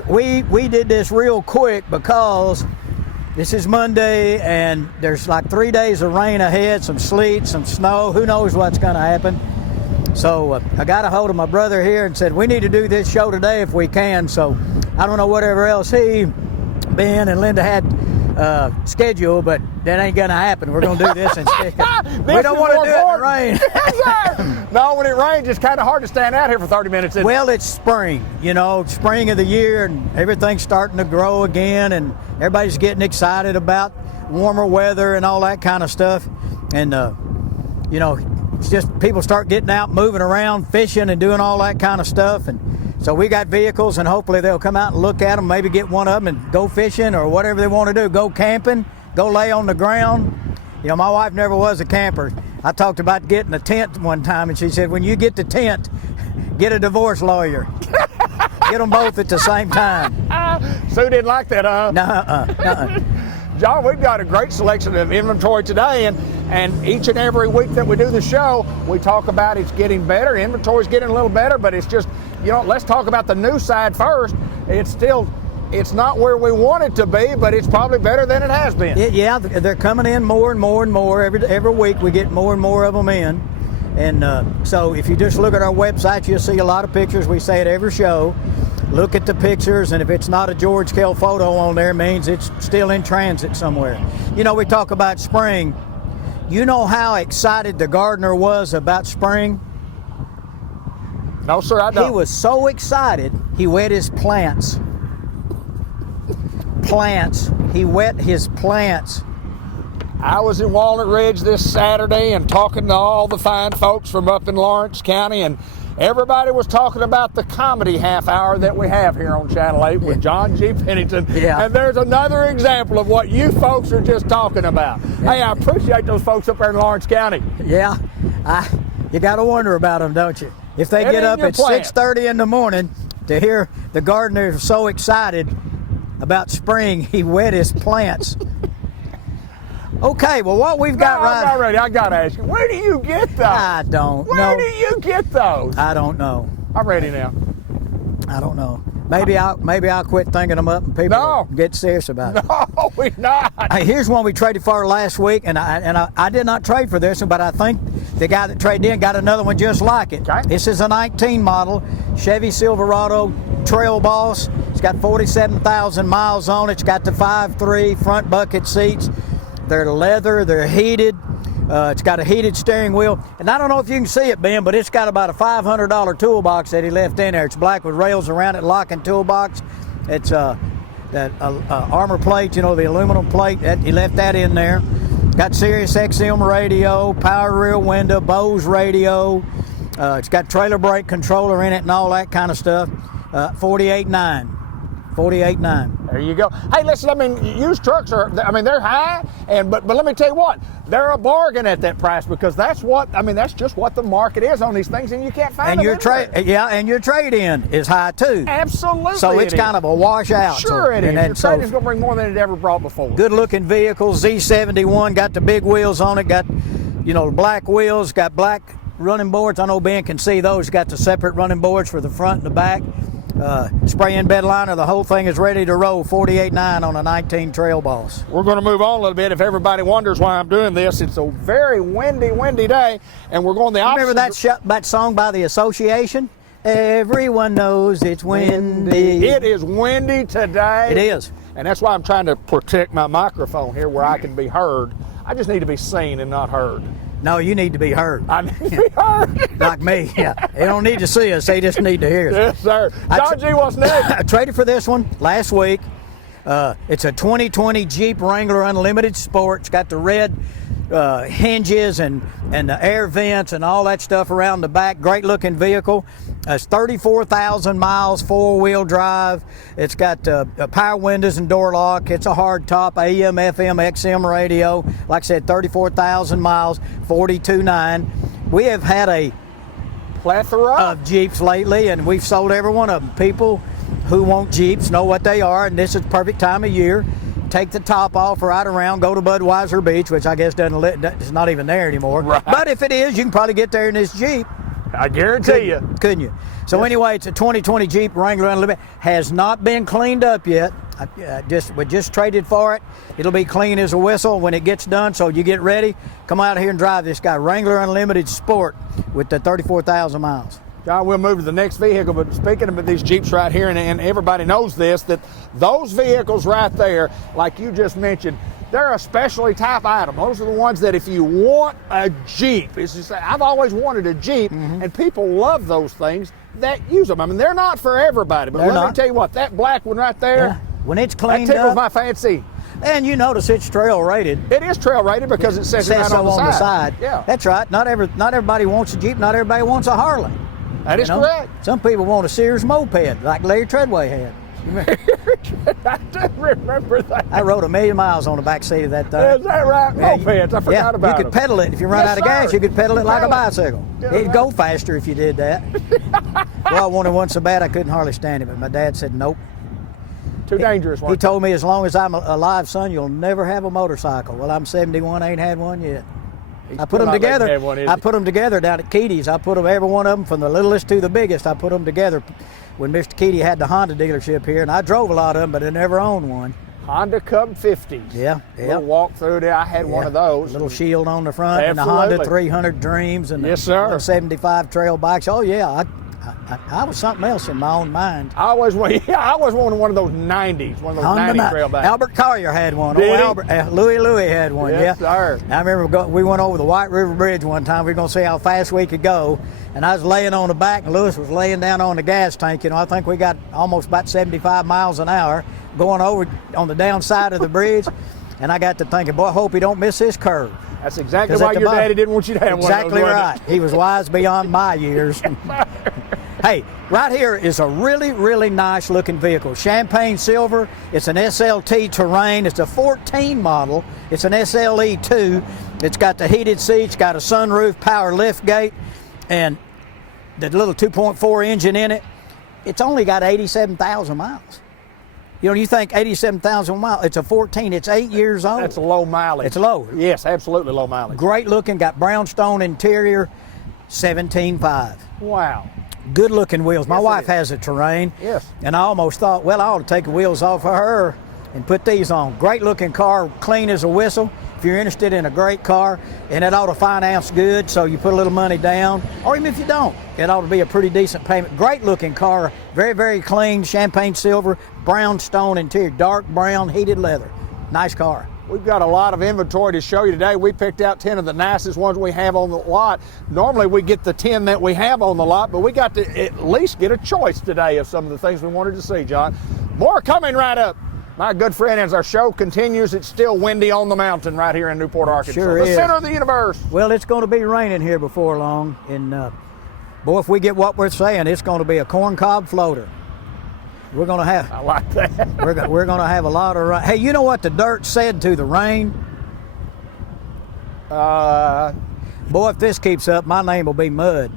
We did this real quick because this is Monday and there's like 3 days of rain ahead, some sleet, some snow. Who knows what's going to happen? So I got a hold of my brother here and said, we need to do this show today if we can. So I don't know whatever else he, Ben, and Linda had scheduled, but that ain't going to happen. We're going to do this instead. We don't want to do it in the rain. No, when it rains, it's kind of hard to stand out here for 30 minutes. Well, it's spring, spring of the year, and everything's starting to grow again, and everybody's getting excited about warmer weather and all that kind of stuff. And, it's just people start getting out, moving around, fishing and doing all that kind of stuff. And so we got vehicles, and hopefully they'll come out and look at them, maybe get one of them and go fishing or whatever they want to do, go camping, go lay on the ground. My wife never was a camper. I talked about getting a tent one time, and she said, when you get the tent, get a divorce lawyer. Get them both at the same time. Sue didn't like that, huh? Nuh-uh. John, we've got a great selection of inventory today, and each and every week that we do the show, we talk about it's getting better. Inventory's getting a little better, but it's just, let's talk about the new side first. It's not where we want it to be, but it's probably better than it has been. Yeah, they're coming in more and more and more. Every week we get more and more of them in. And so if you just look at our website, you'll see a lot of pictures. We say at every show, look at the pictures, and if it's not a George Kell photo on there, it means it's still in transit somewhere. We talk about spring. You know how excited the gardener was about spring? No, sir, I don't. He was so excited, he wet his plants. He wet his plants. I was in Walnut Ridge this Saturday and talking to all the fine folks from up in Lawrence County, and everybody was talking about the comedy half hour that we have here on Channel 8 with John G. Pennington. Yeah. And there's another example of what you folks are just talking about. Hey, I appreciate those folks up there in Lawrence County. Yeah, you got to wonder about them, don't you? If they get up at 6:30 in the morning to hear the gardener so excited about spring, he wet his plants. Okay, well, what we've got I'm not ready. I got to ask you, where do you get those? I don't know. Where do you get those? I don't know. I'm ready now. I don't know. Maybe I'll quit thinking them up and people will get serious about it. No, we're not. Hey, here's one we traded for last week, and I did not trade for this one, but I think the guy that traded in got another one just like it. Okay. This is a 19 model Chevy Silverado Trail Boss. It's got 47,000 miles on it. It's got the 5.3 front bucket seats. They're leather, they're heated. It's got a heated steering wheel. And I don't know if you can see it, Ben, but it's got about a $500 toolbox that he left in there. It's black with rails around it, locking toolbox. It's that armor plate, the aluminum plate, he left that in there. Got Sirius XM radio, power rear window, Bose radio. It's got trailer brake controller in it and all that kind of stuff. $48,900. $48,900. There you go. Hey, listen, used trucks they're high, but let me tell you what, they're a bargain at that price, because that's just what the market is on these things, and you can't find them. And your trade-in is high too. Absolutely. So it's kind of a washout. Sure it is. Your trade-in's going to bring more than it ever brought before. Good looking vehicle, Z71, got the big wheels on it, got the black wheels, got black running boards. I know Ben can see those. Got the separate running boards for the front and the back. Spray-in bed liner, the whole thing is ready to roll. $48,900 on a 19 Trail Boss. We're going to move on a little bit. If everybody wonders why I'm doing this, it's a very windy day, and we're going the opposite. Remember that song by the Association? Everyone knows it's windy. It is windy today. It is. And that's why I'm trying to protect my microphone here where I can be heard. I just need to be seen and not heard. No, you need to be heard. I need to be heard. Like me, yeah. They don't need to see us. They just need to hear us. Yes, sir. John G, what's next? I traded for this one last week. It's a 2020 Jeep Wrangler Unlimited Sport. It's got the red hinges and the air vents and all that stuff around the back. Great looking vehicle. It's 34,000 miles, 4-wheel drive. It's got power windows and door lock. It's a hard top, AM, FM, XM radio. Like I said, 34,000 miles, 42.9. We have had a plethora of Jeeps lately, and we've sold every one of them. People who want Jeeps know what they are, and this is the perfect time of year. take the top off, ride around, go to Budweiser Beach, which I guess it's not even there anymore. Right. But if it is, you can probably get there in this Jeep. I guarantee you. Couldn't you? So anyway, it's a 2020 Jeep Wrangler Unlimited. Has not been cleaned up yet. We just traded for it. It'll be clean as a whistle when it gets done. So you get ready, come out here and drive this guy, Wrangler Unlimited Sport with the 34,000 miles. John, we'll move to the next vehicle, but speaking about these Jeeps right here, and everybody knows this, that those vehicles right there, like you just mentioned, they're a specialty type item. Those are the ones that if you want a Jeep, it's just, I've always wanted a Jeep, and people love those things that use them. I mean, they're not for everybody, but let me tell you what, that black one right there, when it's cleaned that tickles up, my fancy. and you notice it's trail rated. It is trail rated because it says right so on the side. Yeah, that's right. Not everybody wants a Jeep. Not everybody wants a Harley. That is correct. Some people want a Sears moped like Larry Treadway had. I do remember that. I rode 1,000,000 miles on the back seat of that thing. Is that right? Mopeds, I forgot about you could pedal it. If you run out of gas, you could pedal it like a bicycle. It'd go faster if you did that. Well, I wanted one so bad I couldn't hardly stand it, but my dad said nope. Too dangerous. He told me, as long as I'm alive, son, you'll never have a motorcycle. Well, I'm 71, ain't had one yet. I put them together. I put them together down at Keaty's. I put them, every one of them, from the littlest to the biggest. I put them together when Mr. Keaty had the Honda dealership here, and I drove a lot of them, but I never owned one. Honda Cub 50s. Yeah. We'll walk through there. I had one of those. A little shield on the front, and the Honda 300 Dreams, and the 175 trail bikes. Oh yeah, I was something else in my own mind. I always wanted one of those 90s, one of those Honda 90 trail bikes. Albert Collier had one. Louis had one. Yes, sir. I remember we went over the White River Bridge one time. We were going to see how fast we could go, and I was laying on the back, and Lewis was laying down on the gas tank. I think we got almost about 75 miles an hour going over on the downside of the bridge, and I got to thinking, boy, I hope he don't miss this curve. That's exactly why your daddy didn't want you to have one of those. Exactly right. He was wise beyond my years. Hey, right here is a really, really nice looking vehicle. Champagne silver. It's an SLT Terrain. It's a 14 model. It's an SLE2. It's got the heated seats, got a sunroof, power lift gate, and the little 2.4 engine in it. It's only got 87,000 miles. You think 87,000 miles, it's a 14, it's 8 years old. That's a low mileage. It's low. Yes, absolutely low mileage. Great looking, got brownstone interior, 17.5. Wow. Good looking wheels. My wife has a Terrain. Yes. And I almost thought, well, I ought to take the wheels off of her and put these on. Great looking car, clean as a whistle. If you're interested in a great car, and it ought to finance good, so you put a little money down, or even if you don't, it ought to be a pretty decent payment. Great looking car, very, very clean, champagne silver, brownstone interior, dark brown, heated leather. Nice car. We've got a lot of inventory to show you today. We picked out 10 of the nicest ones we have on the lot. Normally we get the 10 that we have on the lot, but we got to at least get a choice today of some of the things we wanted to see, John. More coming right up. My good friend, as our show continues, it's still windy on the mountain right here in Newport, Arkansas. Sure the is. Center of the universe. Well, it's going to be raining here before long, and boy, if we get what we're saying, it's going to be a corncob floater. We're going to have. I like that. we're going to have a lot of rain. Hey, you know what the dirt said to the rain? Boy, if this keeps up, my name will be Mud.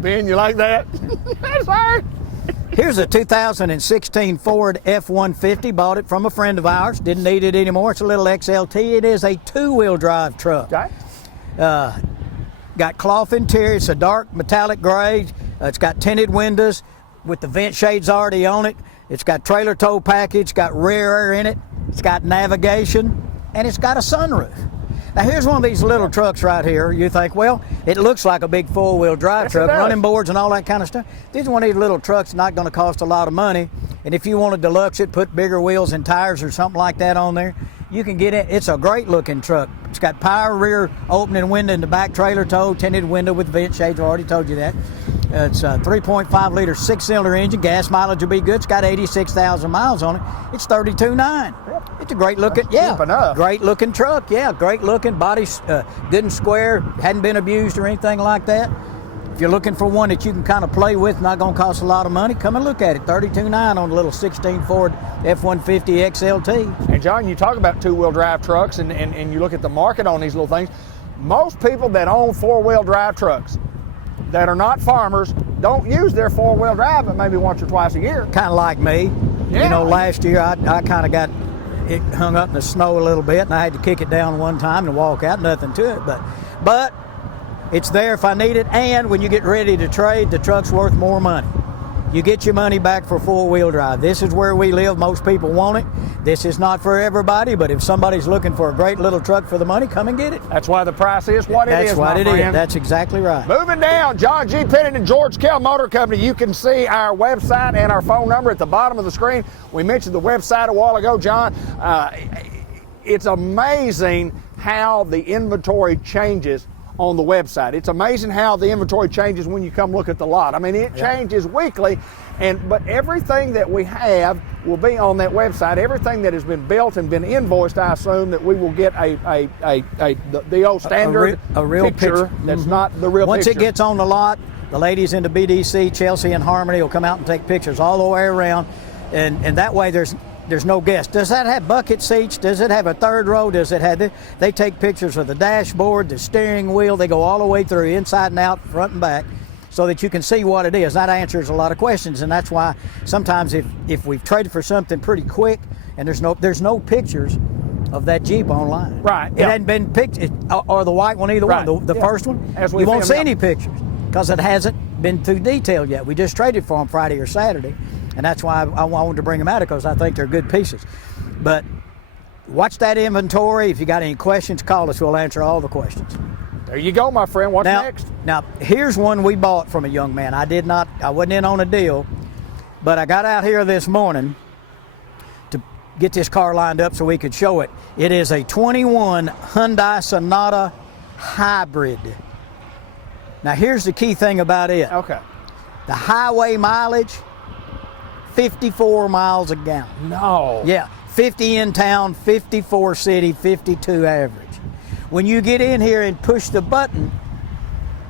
Ben, you like that? That's all right. Here's a 2016 Ford F-150. Bought it from a friend of ours. Didn't need it anymore. It's a little XLT. It is a two-wheel drive truck. Okay. Got cloth interior. It's a dark metallic gray. It's got tinted windows with the vent shades already on it. It's got trailer tow package. Got rear air in it. It's got navigation, and it's got a sunroof. Now here's one of these little trucks right here. You think, well, it looks like a big four-wheel drive truck, running boards and all that kind of stuff. This is one of these little trucks, not going to cost a lot of money. And if you want to deluxe it, put bigger wheels and tires or something like that on there, you can get it. It's a great looking truck. It's got power rear opening window in the back, trailer tow, tinted window with vent shades. I already told you that. It's a 3.5 liter 6-cylinder engine. Gas mileage will be good. It's got 86,000 miles on it. It's 32.9. It's a great looking, great looking truck. Yeah, great looking. Body's good and square. Hadn't been abused or anything like that. If you're looking for one that you can kind of play with, not going to cost a lot of money, come and look at it. 32.9 on a little 16 Ford F-150 XLT. And John, you talk about two-wheel drive trucks, and you look at the market on these little things. Most people that own four-wheel drive trucks that are not farmers don't use their four-wheel drive but maybe once or twice a year. Kind of like me. You know, last year I kind of got it hung up in the snow a little bit, and I had to kick it down one time and walk out. Nothing to it, but it's there if I need it. And when you get ready to trade, the truck's worth more money. You get your money back for four-wheel drive. This is where we live. Most people want it. This is not for everybody, but if somebody's looking for a great little truck for the money, come and get it. That's why the price is what it is, my friend. That's exactly right. Moving down, John G. Pennington, George Kell Motor Company. You can see our website and our phone number at the bottom of the screen. We mentioned the website a while ago, John. It's amazing how the inventory changes on the website. It's amazing how the inventory changes when you come look at the lot. I mean, it changes weekly, but everything that we have will be on that website. Everything that has been built and been invoiced, I assume that we will get the old standard a real picture. That's not the real Once picture. it gets on the lot, the ladies in the BDC, Chelsea and Harmony, will come out and take pictures all the way around, and that way there's no guess. Does that have bucket seats? Does it have a third row? Does it have this? They take pictures of the dashboard, the steering wheel. They go all the way through, inside and out, front and back, so that you can see what it is. That answers a lot of questions, and that's why sometimes if we've traded for something pretty quick and there's no pictures of that Jeep online. Right. It hadn't been pictured, or the white one, either Right. one. The first one, As we you won't see see 'em any pictures because it hasn't been too detailed yet. We just traded for them Friday or Saturday, and that's why I wanted to bring them out, because I think they're good pieces. But watch that inventory. If you got any questions, call us. We'll answer all the questions. There you go, my friend. What's next? Now, here's one we bought from a young man. I wasn't in on a deal, but I got out here this morning to get this car lined up so we could show it. It is a 21 Hyundai Sonata Hybrid. Now, here's the key thing about it. Okay. The highway mileage, 54 miles a gallon. No. Yeah, 50 in town, 54 city, 52 average. When you get in here and push the button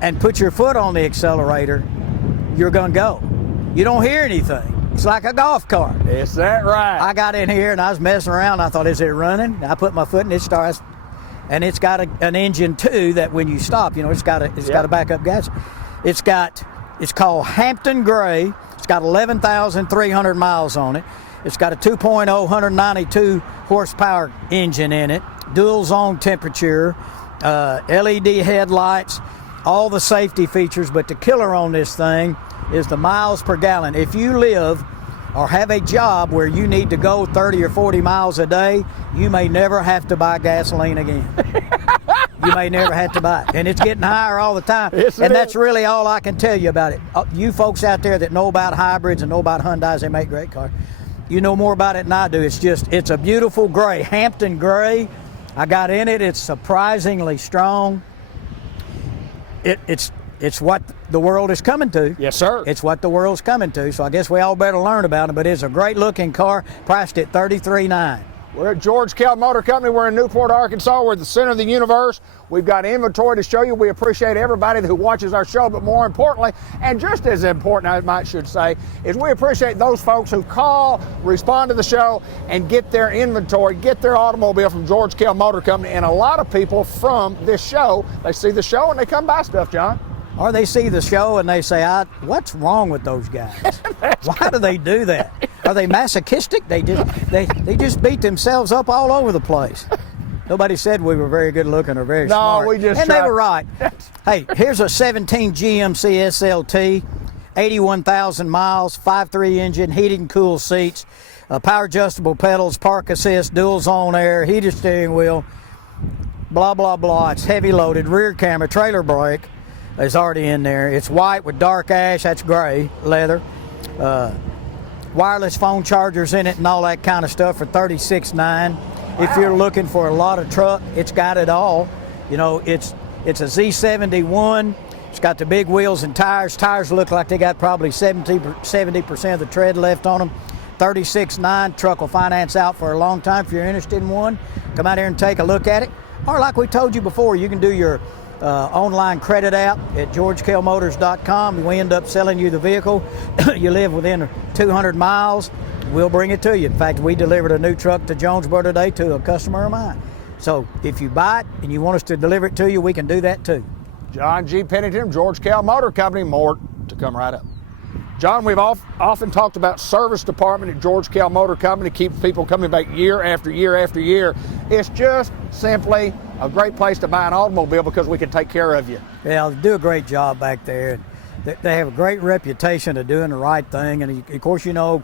and put your foot on the accelerator, you're going to go. You don't hear anything. It's like a golf cart. Is that right? I got in here and I was messing around. I thought, is it running? I put my foot and it starts. And it's got an engine too that when you stop, it's got a backup gas. It's called Hampton Gray. It's got 11,300 miles on it. It's got a 2.0 192 horsepower engine in it, dual zone temperature, LED headlights, all the safety features. But the killer on this thing is the miles per gallon. If you live or have a job where you need to go 30 or 40 miles a day, you may never have to buy gasoline again. You may never have to buy it. And it's getting higher all the time. Yes, and that's really all I can tell you about it. You folks out there that know about hybrids and know about Hyundais, they make great cars. You know more about it than I do. It's a beautiful gray, Hampton Gray. I got in it. It's surprisingly strong. It's what the world is coming to. Yes, sir. It's what the world's coming to. So I guess we all better learn about it. But it's a great looking car, priced at $33,900. We're at George Kell Motor Company. We're in Newport, Arkansas. We're at the center of the universe. We've got inventory to show you. We appreciate everybody who watches our show, but more importantly, and just as important, I should say, is we appreciate those folks who call, respond to the show, and get their inventory, get their automobile from George Kell Motor Company. And a lot of people from this show, they see the show and they come buy stuff, John. Or they see the show and they say, what's wrong with those guys? Why do they do that? Are they masochistic? They just beat themselves up all over the place. Nobody said we were very good looking or very smart. No, we just And tried. they were right. Hey, here's a 17 GMC SLT, 81,000 miles, 5.3 engine, heated and cooled seats, power adjustable pedals, park assist, dual zone air, heated steering wheel, blah, blah, blah. It's heavy loaded, rear camera, trailer brake is already in there. It's white with dark ash, that's gray, leather. Wireless phone chargers in it and all that kind of stuff for $36,900. If you're looking for a lot of truck, it's got it all. It's a Z71. It's got the big wheels and tires. Tires look like they got probably 70% of the tread left on them. $36,900. Truck will finance out for a long time. If you're interested in one, come out here and take a look at it. Or like we told you before, you can do your online credit app at georgekellmotors.com. We end up selling you the vehicle. You live within 200 miles, we'll bring it to you. In fact, we delivered a new truck to Jonesboro today to a customer of mine. So if you buy it and you want us to deliver it to you, we can do that too. John G. Pennington, George Kell Motor Company. More to come right up. John, we've often talked about service department at George Kell Motor Company, keeps people coming back year after year after year. It's just simply a great place to buy an automobile because we can take care of you. Yeah, they do a great job back there. They have a great reputation of doing the right thing. And of course, you know,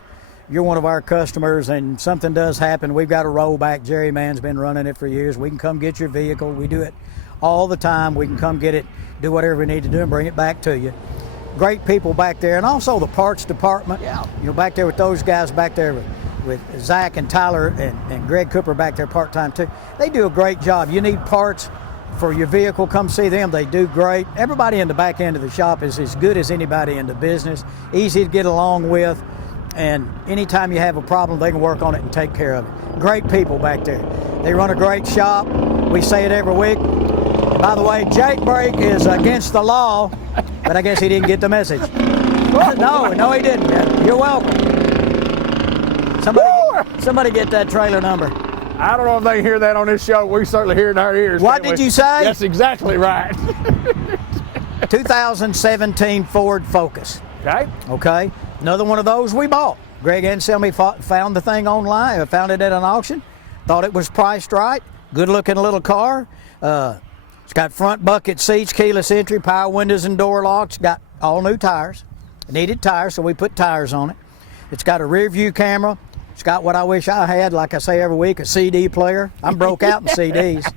you're one of our customers and something does happen. We've got a rollback. Jerry Mann's been running it for years. We can come get your vehicle. We do it all the time. We can come get it, do whatever we need to do and bring it back to you. Great people back there, and also the parts department. Yeah. You know, back there with those guys back there with Zach and Tyler and Greg Cooper back there part-time too. They do a great job. You need parts for your vehicle, come see them. They do great. Everybody in the back end of the shop is as good as anybody in the business, easy to get along with, and anytime you have a problem, they can work on it and take care of it. Great people back there. They run a great shop. We say it every week. By the way, Jake Brake is against the law, but I guess he didn't get the message. No, he didn't. You're welcome. Somebody get that trailer number. I don't know if they hear that on this show. We certainly hear it in our ears. What did you say? That's exactly right. 2017 Ford Focus. Okay. Another one of those we bought. Greg Anselmi found the thing online, found it at an auction, thought it was priced right. Good looking little car. It's got front bucket seats, keyless entry, power windows and door locks. Got all new tires. Needed tires, so we put tires on it. It's got a rear view camera. It's got what I wish I had, like I say every week, a CD player. I'm broke out in CDs.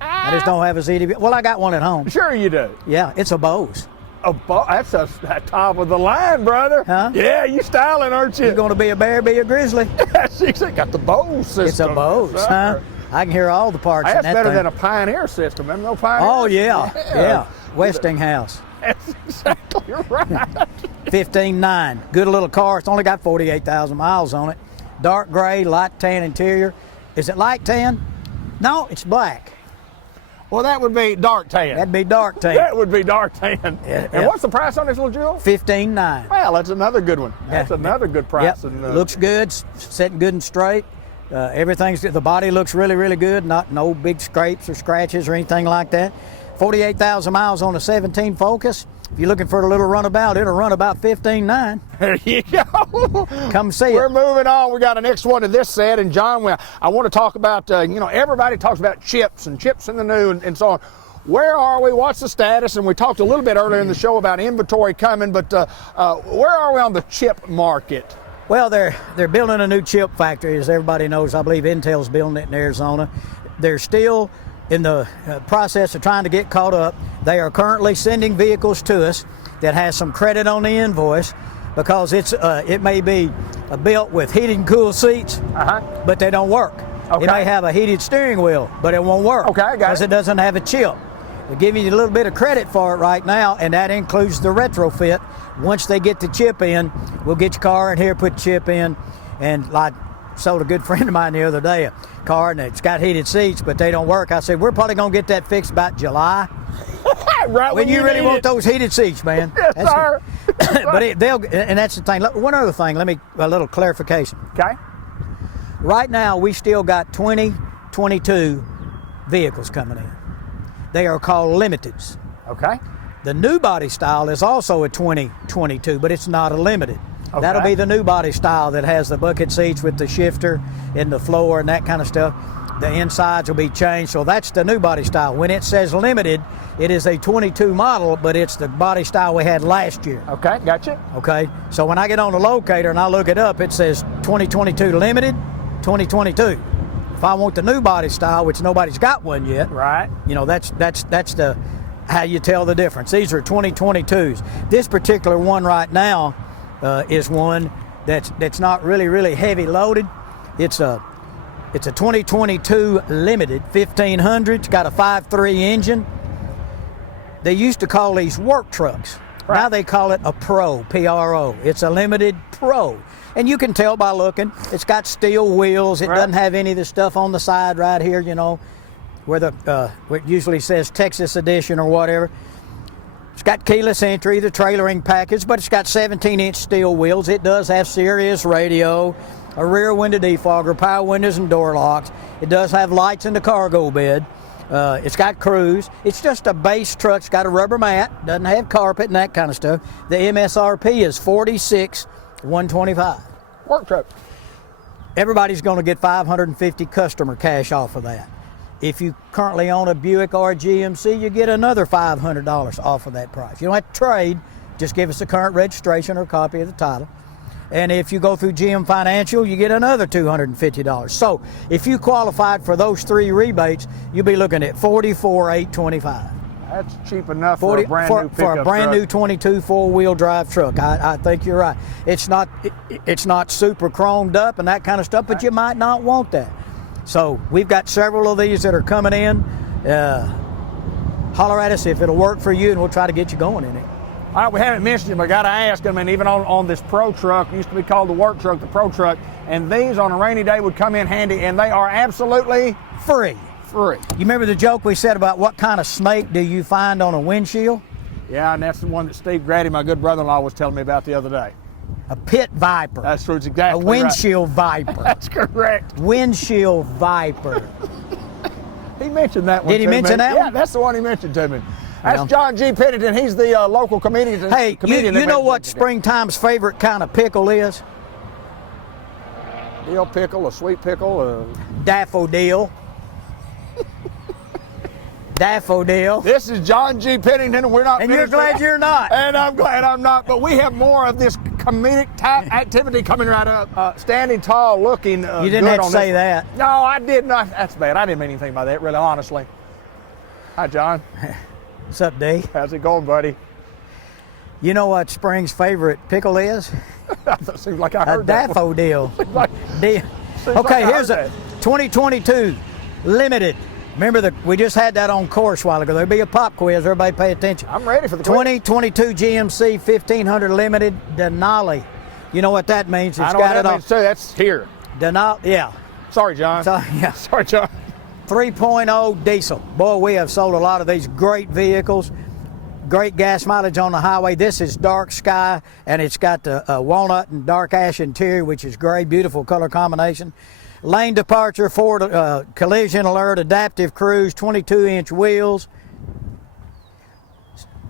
I just don't have a CD. Well, I got one at home. Sure you do. Yeah, it's a Bose. That's a top of the line, brother. Huh? Yeah, you styling, aren't you? You're going to be a bear, be a grizzly. She's got the Bose system. It's a Bose, huh? I can hear all the parts in That's that better thing. than a Pioneer system. Remember no Pioneer? Oh, yeah. Westinghouse. That's exactly right. 15.9. Good little car. It's only got 48,000 miles on it. Dark gray, light tan interior. Is it light tan? No, it's black. Well, that would be dark tan. That'd be dark tan. That would be dark tan. Yeah, and what's the price on this little jewel? 15.9. Well, that's another good one. That's another good price. Yep. And, looks good, sitting good and straight. The body looks really, really good. No big scrapes or scratches or anything like that. 48,000 miles on a 17 Focus. If you're looking for a little runabout, it'll run about 15.9. There you go. Come see We're it. moving on. We got a next one to this set. And John, I want to talk about, everybody talks about chips and chips in the new and so on. Where are we? What's the status? And we talked a little bit earlier in the show about inventory coming, but where are we on the chip market? Well, they're building a new chip factory, as everybody knows. I believe Intel's building it in Arizona. They're still in the process of trying to get caught up. They are currently sending vehicles to us that has some credit on the invoice because it may be built with heated and cooled seats, but they don't work. Okay. It may have a heated steering wheel, but it won't work because it doesn't have a chip. They're giving you a little bit of credit for it right now, and that includes the retrofit. Once they get the chip in, we'll get your car in here, put the chip in, and like sold a good friend of mine the other day a car, and it's got heated seats, but they don't work. I said, we're probably going to get that fixed about July. Right when you really want those heated seats, man. Yes, sir. But and that's the thing. One other thing, a little clarification. Okay. Right now, we still got 2022 vehicles coming in. They are called limiteds. Okay. The new body style is also a 2022, but it's not a limited. Okay. That'll be the new body style that has the bucket seats with the shifter in the floor and that kind of stuff. The insides will be changed, so that's the new body style. When it says limited, it is a 22 model, but it's the body style we had last year. Okay, gotcha. Okay, so when I get on the locator and I look it up, it says 2022 limited, 2022. If I want the new body style, which nobody's got one yet, Right. that's the how you tell the difference. These are 2022s. This particular one right now is one that's not really heavy loaded. It's a 2022 limited 1500. It's got a 5.3 engine. They used to call these work trucks. Right. Now they call it a Pro, P-R-O. It's a limited Pro. And you can tell by looking, it's got steel wheels. It doesn't have any of the stuff on the side right here, where it usually says Texas Edition or whatever. It's got keyless entry, the trailering package, but it's got 17-inch steel wheels. It does have Sirius radio, a rear window defogger, power windows and door locks. It does have lights in the cargo bed. It's got cruise. It's just a base truck. It's got a rubber mat, doesn't have carpet and that kind of stuff. The MSRP is $46,125. Work truck. Everybody's going to get $550 customer cash off of that. If you currently own a Buick or a GMC, you get another $500 off of that price. You don't have to trade. Just give us a current registration or a copy of the title. And if you go through GM Financial, you get another $250. So if you qualified for those 3 rebates, you'll be looking at $44,825. That's cheap enough for a brand new pickup for a brand truck. new 22 4-wheel drive truck. I think you're right. It's not super chromed up and that kind of stuff, but you might not want that. So we've got several of these that are coming in. Holler at us if it'll work for you, and we'll try to get you going in it. All right, we haven't mentioned it, but I got to ask, I mean, even on this Pro truck, used to be called the work truck, the Pro truck, and these on a rainy day would come in handy, and they are absolutely Free. free. You remember the joke we said about what kind of snake do you find on a windshield? Yeah, and that's the one that Steve Grady, my good brother-in-law, was telling me about the other day. A pit viper. That's true, it's exactly A windshield viper. right. That's correct. Windshield viper. He mentioned that one Did he to mention me. that Yeah, one? that's the one he mentioned to me. That's Yeah. John G. Pennington. He's the local comedian. Hey, comedian you that know makes what it. springtime's favorite kind of pickle is? Dill pickle, a sweet pickle. Daffodil. Daffodil. This is John G. Pennington, and we're not. And you're finished glad with- you're not. And I'm glad I'm not. But we have more of this comedic type activity coming right up. Standing tall, looking. You didn't good have to on say this. that. No, I did not. That's bad. I didn't mean anything by that, really, honestly. Hi, John. What's up, D? How's it going, buddy? You know what spring's favorite pickle is? That seems like I A heard that one. daffodil. Like- D- like okay, I here's heard a 2022 limited. Remember we just had that on course a while ago. There'll be a pop quiz. Everybody pay attention. I'm ready for the quiz. 2022 GMC 1500 limited Denali. You know what that means? I It's know what got that it on means too. That's here. Denali. Yeah. Sorry, John. So, yeah. Sorry, John. 3.0 diesel. Boy, we have sold a lot of these great vehicles. Great gas mileage on the highway. This is dark sky, and it's got the walnut and dark ash interior, which is gray. Beautiful color combination. Lane departure, forward collision alert, adaptive cruise, 22-inch wheels.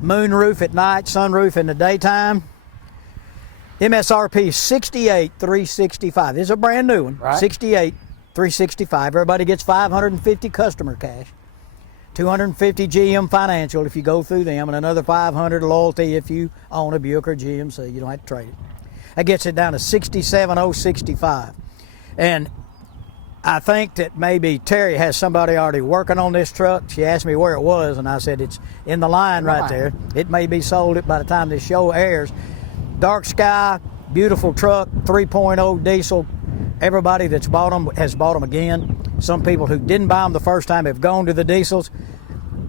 Moon roof at night, sunroof in the daytime. MSRP $68,365. This is a brand new one. Right. $68,365. Everybody gets $550 customer cash. $250 GM Financial if you go through them, and another $500 loyalty if you own a Buick or GMC. You don't have to trade it. That gets it down to $67,065. And I think that maybe Terry has somebody already working on this truck. She asked me where it was, and I said it's in the line right there. It may be sold by the time this show airs. Dark sky, beautiful truck, 3.0 diesel. Everybody that's bought them has bought them again. Some people who didn't buy them the first time have gone to the diesels.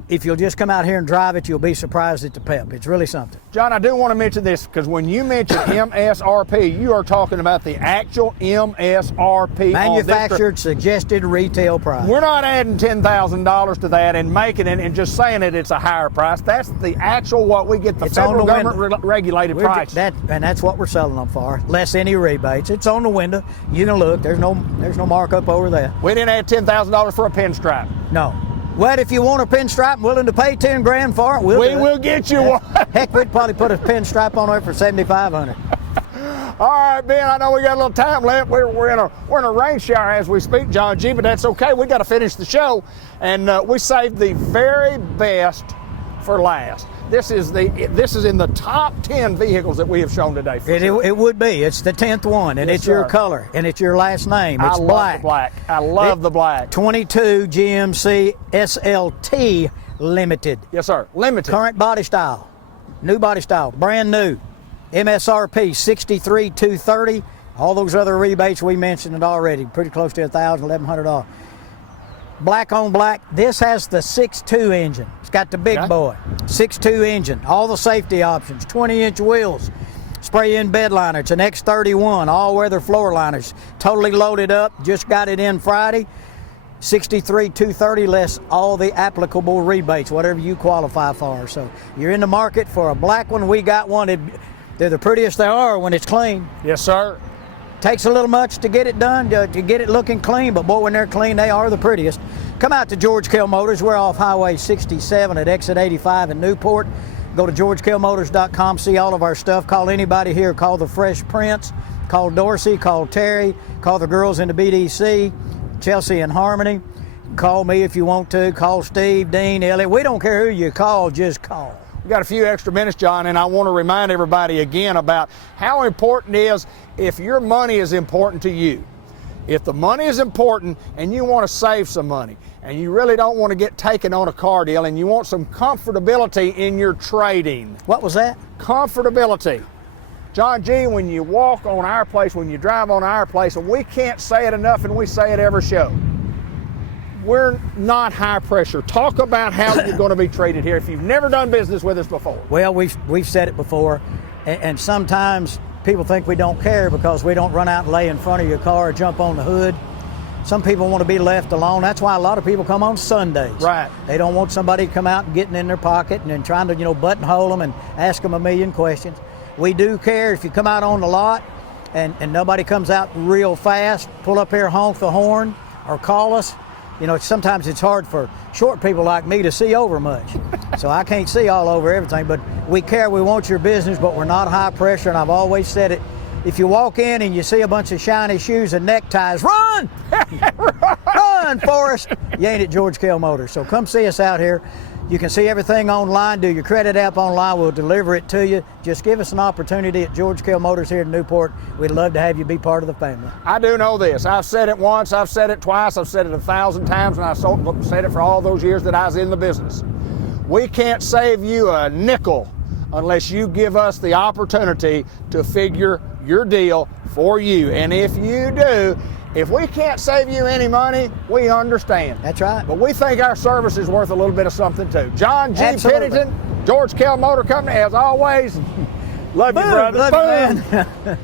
If you'll just come out here and drive it, you'll be surprised at the pep. It's really something. John, I do want to mention this because when you mention MSRP, you are talking about the actual MSRP. Manufactured suggested retail price. We're not adding $10,000 to that and making it and just saying it's a higher price. That's the actual what we get the It's on federal the government regulated price. And that's what we're selling them for. Less any rebates. It's on the window. You can look. There's no markup over that. We didn't add $10,000 for a pinstripe. No. Well, if you want a pinstripe and willing to pay $10,000 for it, We do it. will get you one. Heck, we'd probably put a pinstripe on there for $7,500. All right, Ben, I know we got a little time left. We're in a rain shower as we speak, John G, but that's okay. We got to finish the show, and we saved the very best for last. This is in the top 10 vehicles that we have shown today. It would be. It's the 10th one, and Yes, it's your sir. color, and it's your last name. It's I love black. the black. I love the black. 22 GMC SLT Limited. Yes, sir. Limited. Current body style. New body style. Brand new. MSRP $63,230. All those other rebates we mentioned it already. Pretty close to $1,000, $1,100. Black on black. This has the 6.2 engine. It's got the big boy. 6.2 engine. All the safety options. 20-inch wheels. Spray-in bed liner. It's an X31. All-weather floor liners. Totally loaded up. Just got it in Friday. $63,230 less all the applicable rebates, whatever you qualify for. So you're in the market for a black one. We got one. They're the prettiest they are when it's clean. Yes, sir. Takes a little much to get it done, to get it looking clean, but boy, when they're clean, they are the prettiest. come out to George Kell Motors. We're off Highway 67 at exit 85 in Newport. Go to georgekellmotors.com, see all of our stuff. Call anybody here. Call the Fresh Prince. Call Dorsey. Call Terry. Call the girls in the BDC, Chelsea and Harmony. Call me if you want to. Call Steve, Dean, Elliot. We don't care who you call, just call. We've got a few extra minutes, John, and I want to remind everybody again about how important it is if your money is important to you. If the money is important and you want to save some money and you really don't want to get taken on a car deal and you want some comfortability in your trading. What was that? Comfortability. John G., when you walk on our place, when you drive on our place, and we can't say it enough and we say it every show, we're not high pressure. Talk about how you're going to be treated here if you've never done business with us before. Well, we've said it before, and sometimes people think we don't care because we don't run out and lay in front of your car or jump on the hood. Some people want to be left alone. That's why a lot of people come on Sundays. Right. They don't want somebody to come out and getting in their pocket and then trying to, buttonhole them and ask them a million questions. We do care if you come out on the lot and nobody comes out real fast, pull up here, honk the horn, or call us. Sometimes it's hard for short people like me to see over much. So I can't see all over everything, but we care, we want your business, but we're not high pressure, and I've always said it. If you walk in and you see a bunch of shiny shoes and neckties, run! Run, Forrest! You ain't at George Kell Motors. So come see us out here. You can see everything online, do your credit app online, we'll deliver it to you. Just give us an opportunity at George Kell Motors here in Newport. We'd love to have you be part of the family. I do know this. I've said it once, I've said it twice, I've said it 1,000 times, and I've said it for all those years that I was in the business. We can't save you a nickel unless you give us the opportunity to figure your deal for you. And if you do, if we can't save you any money, we understand. That's right. But we think our service is worth a little bit of something too. John G. Absolutely. Pennington, George Kell Motor Company, as always. Love you, brother. Love you, man.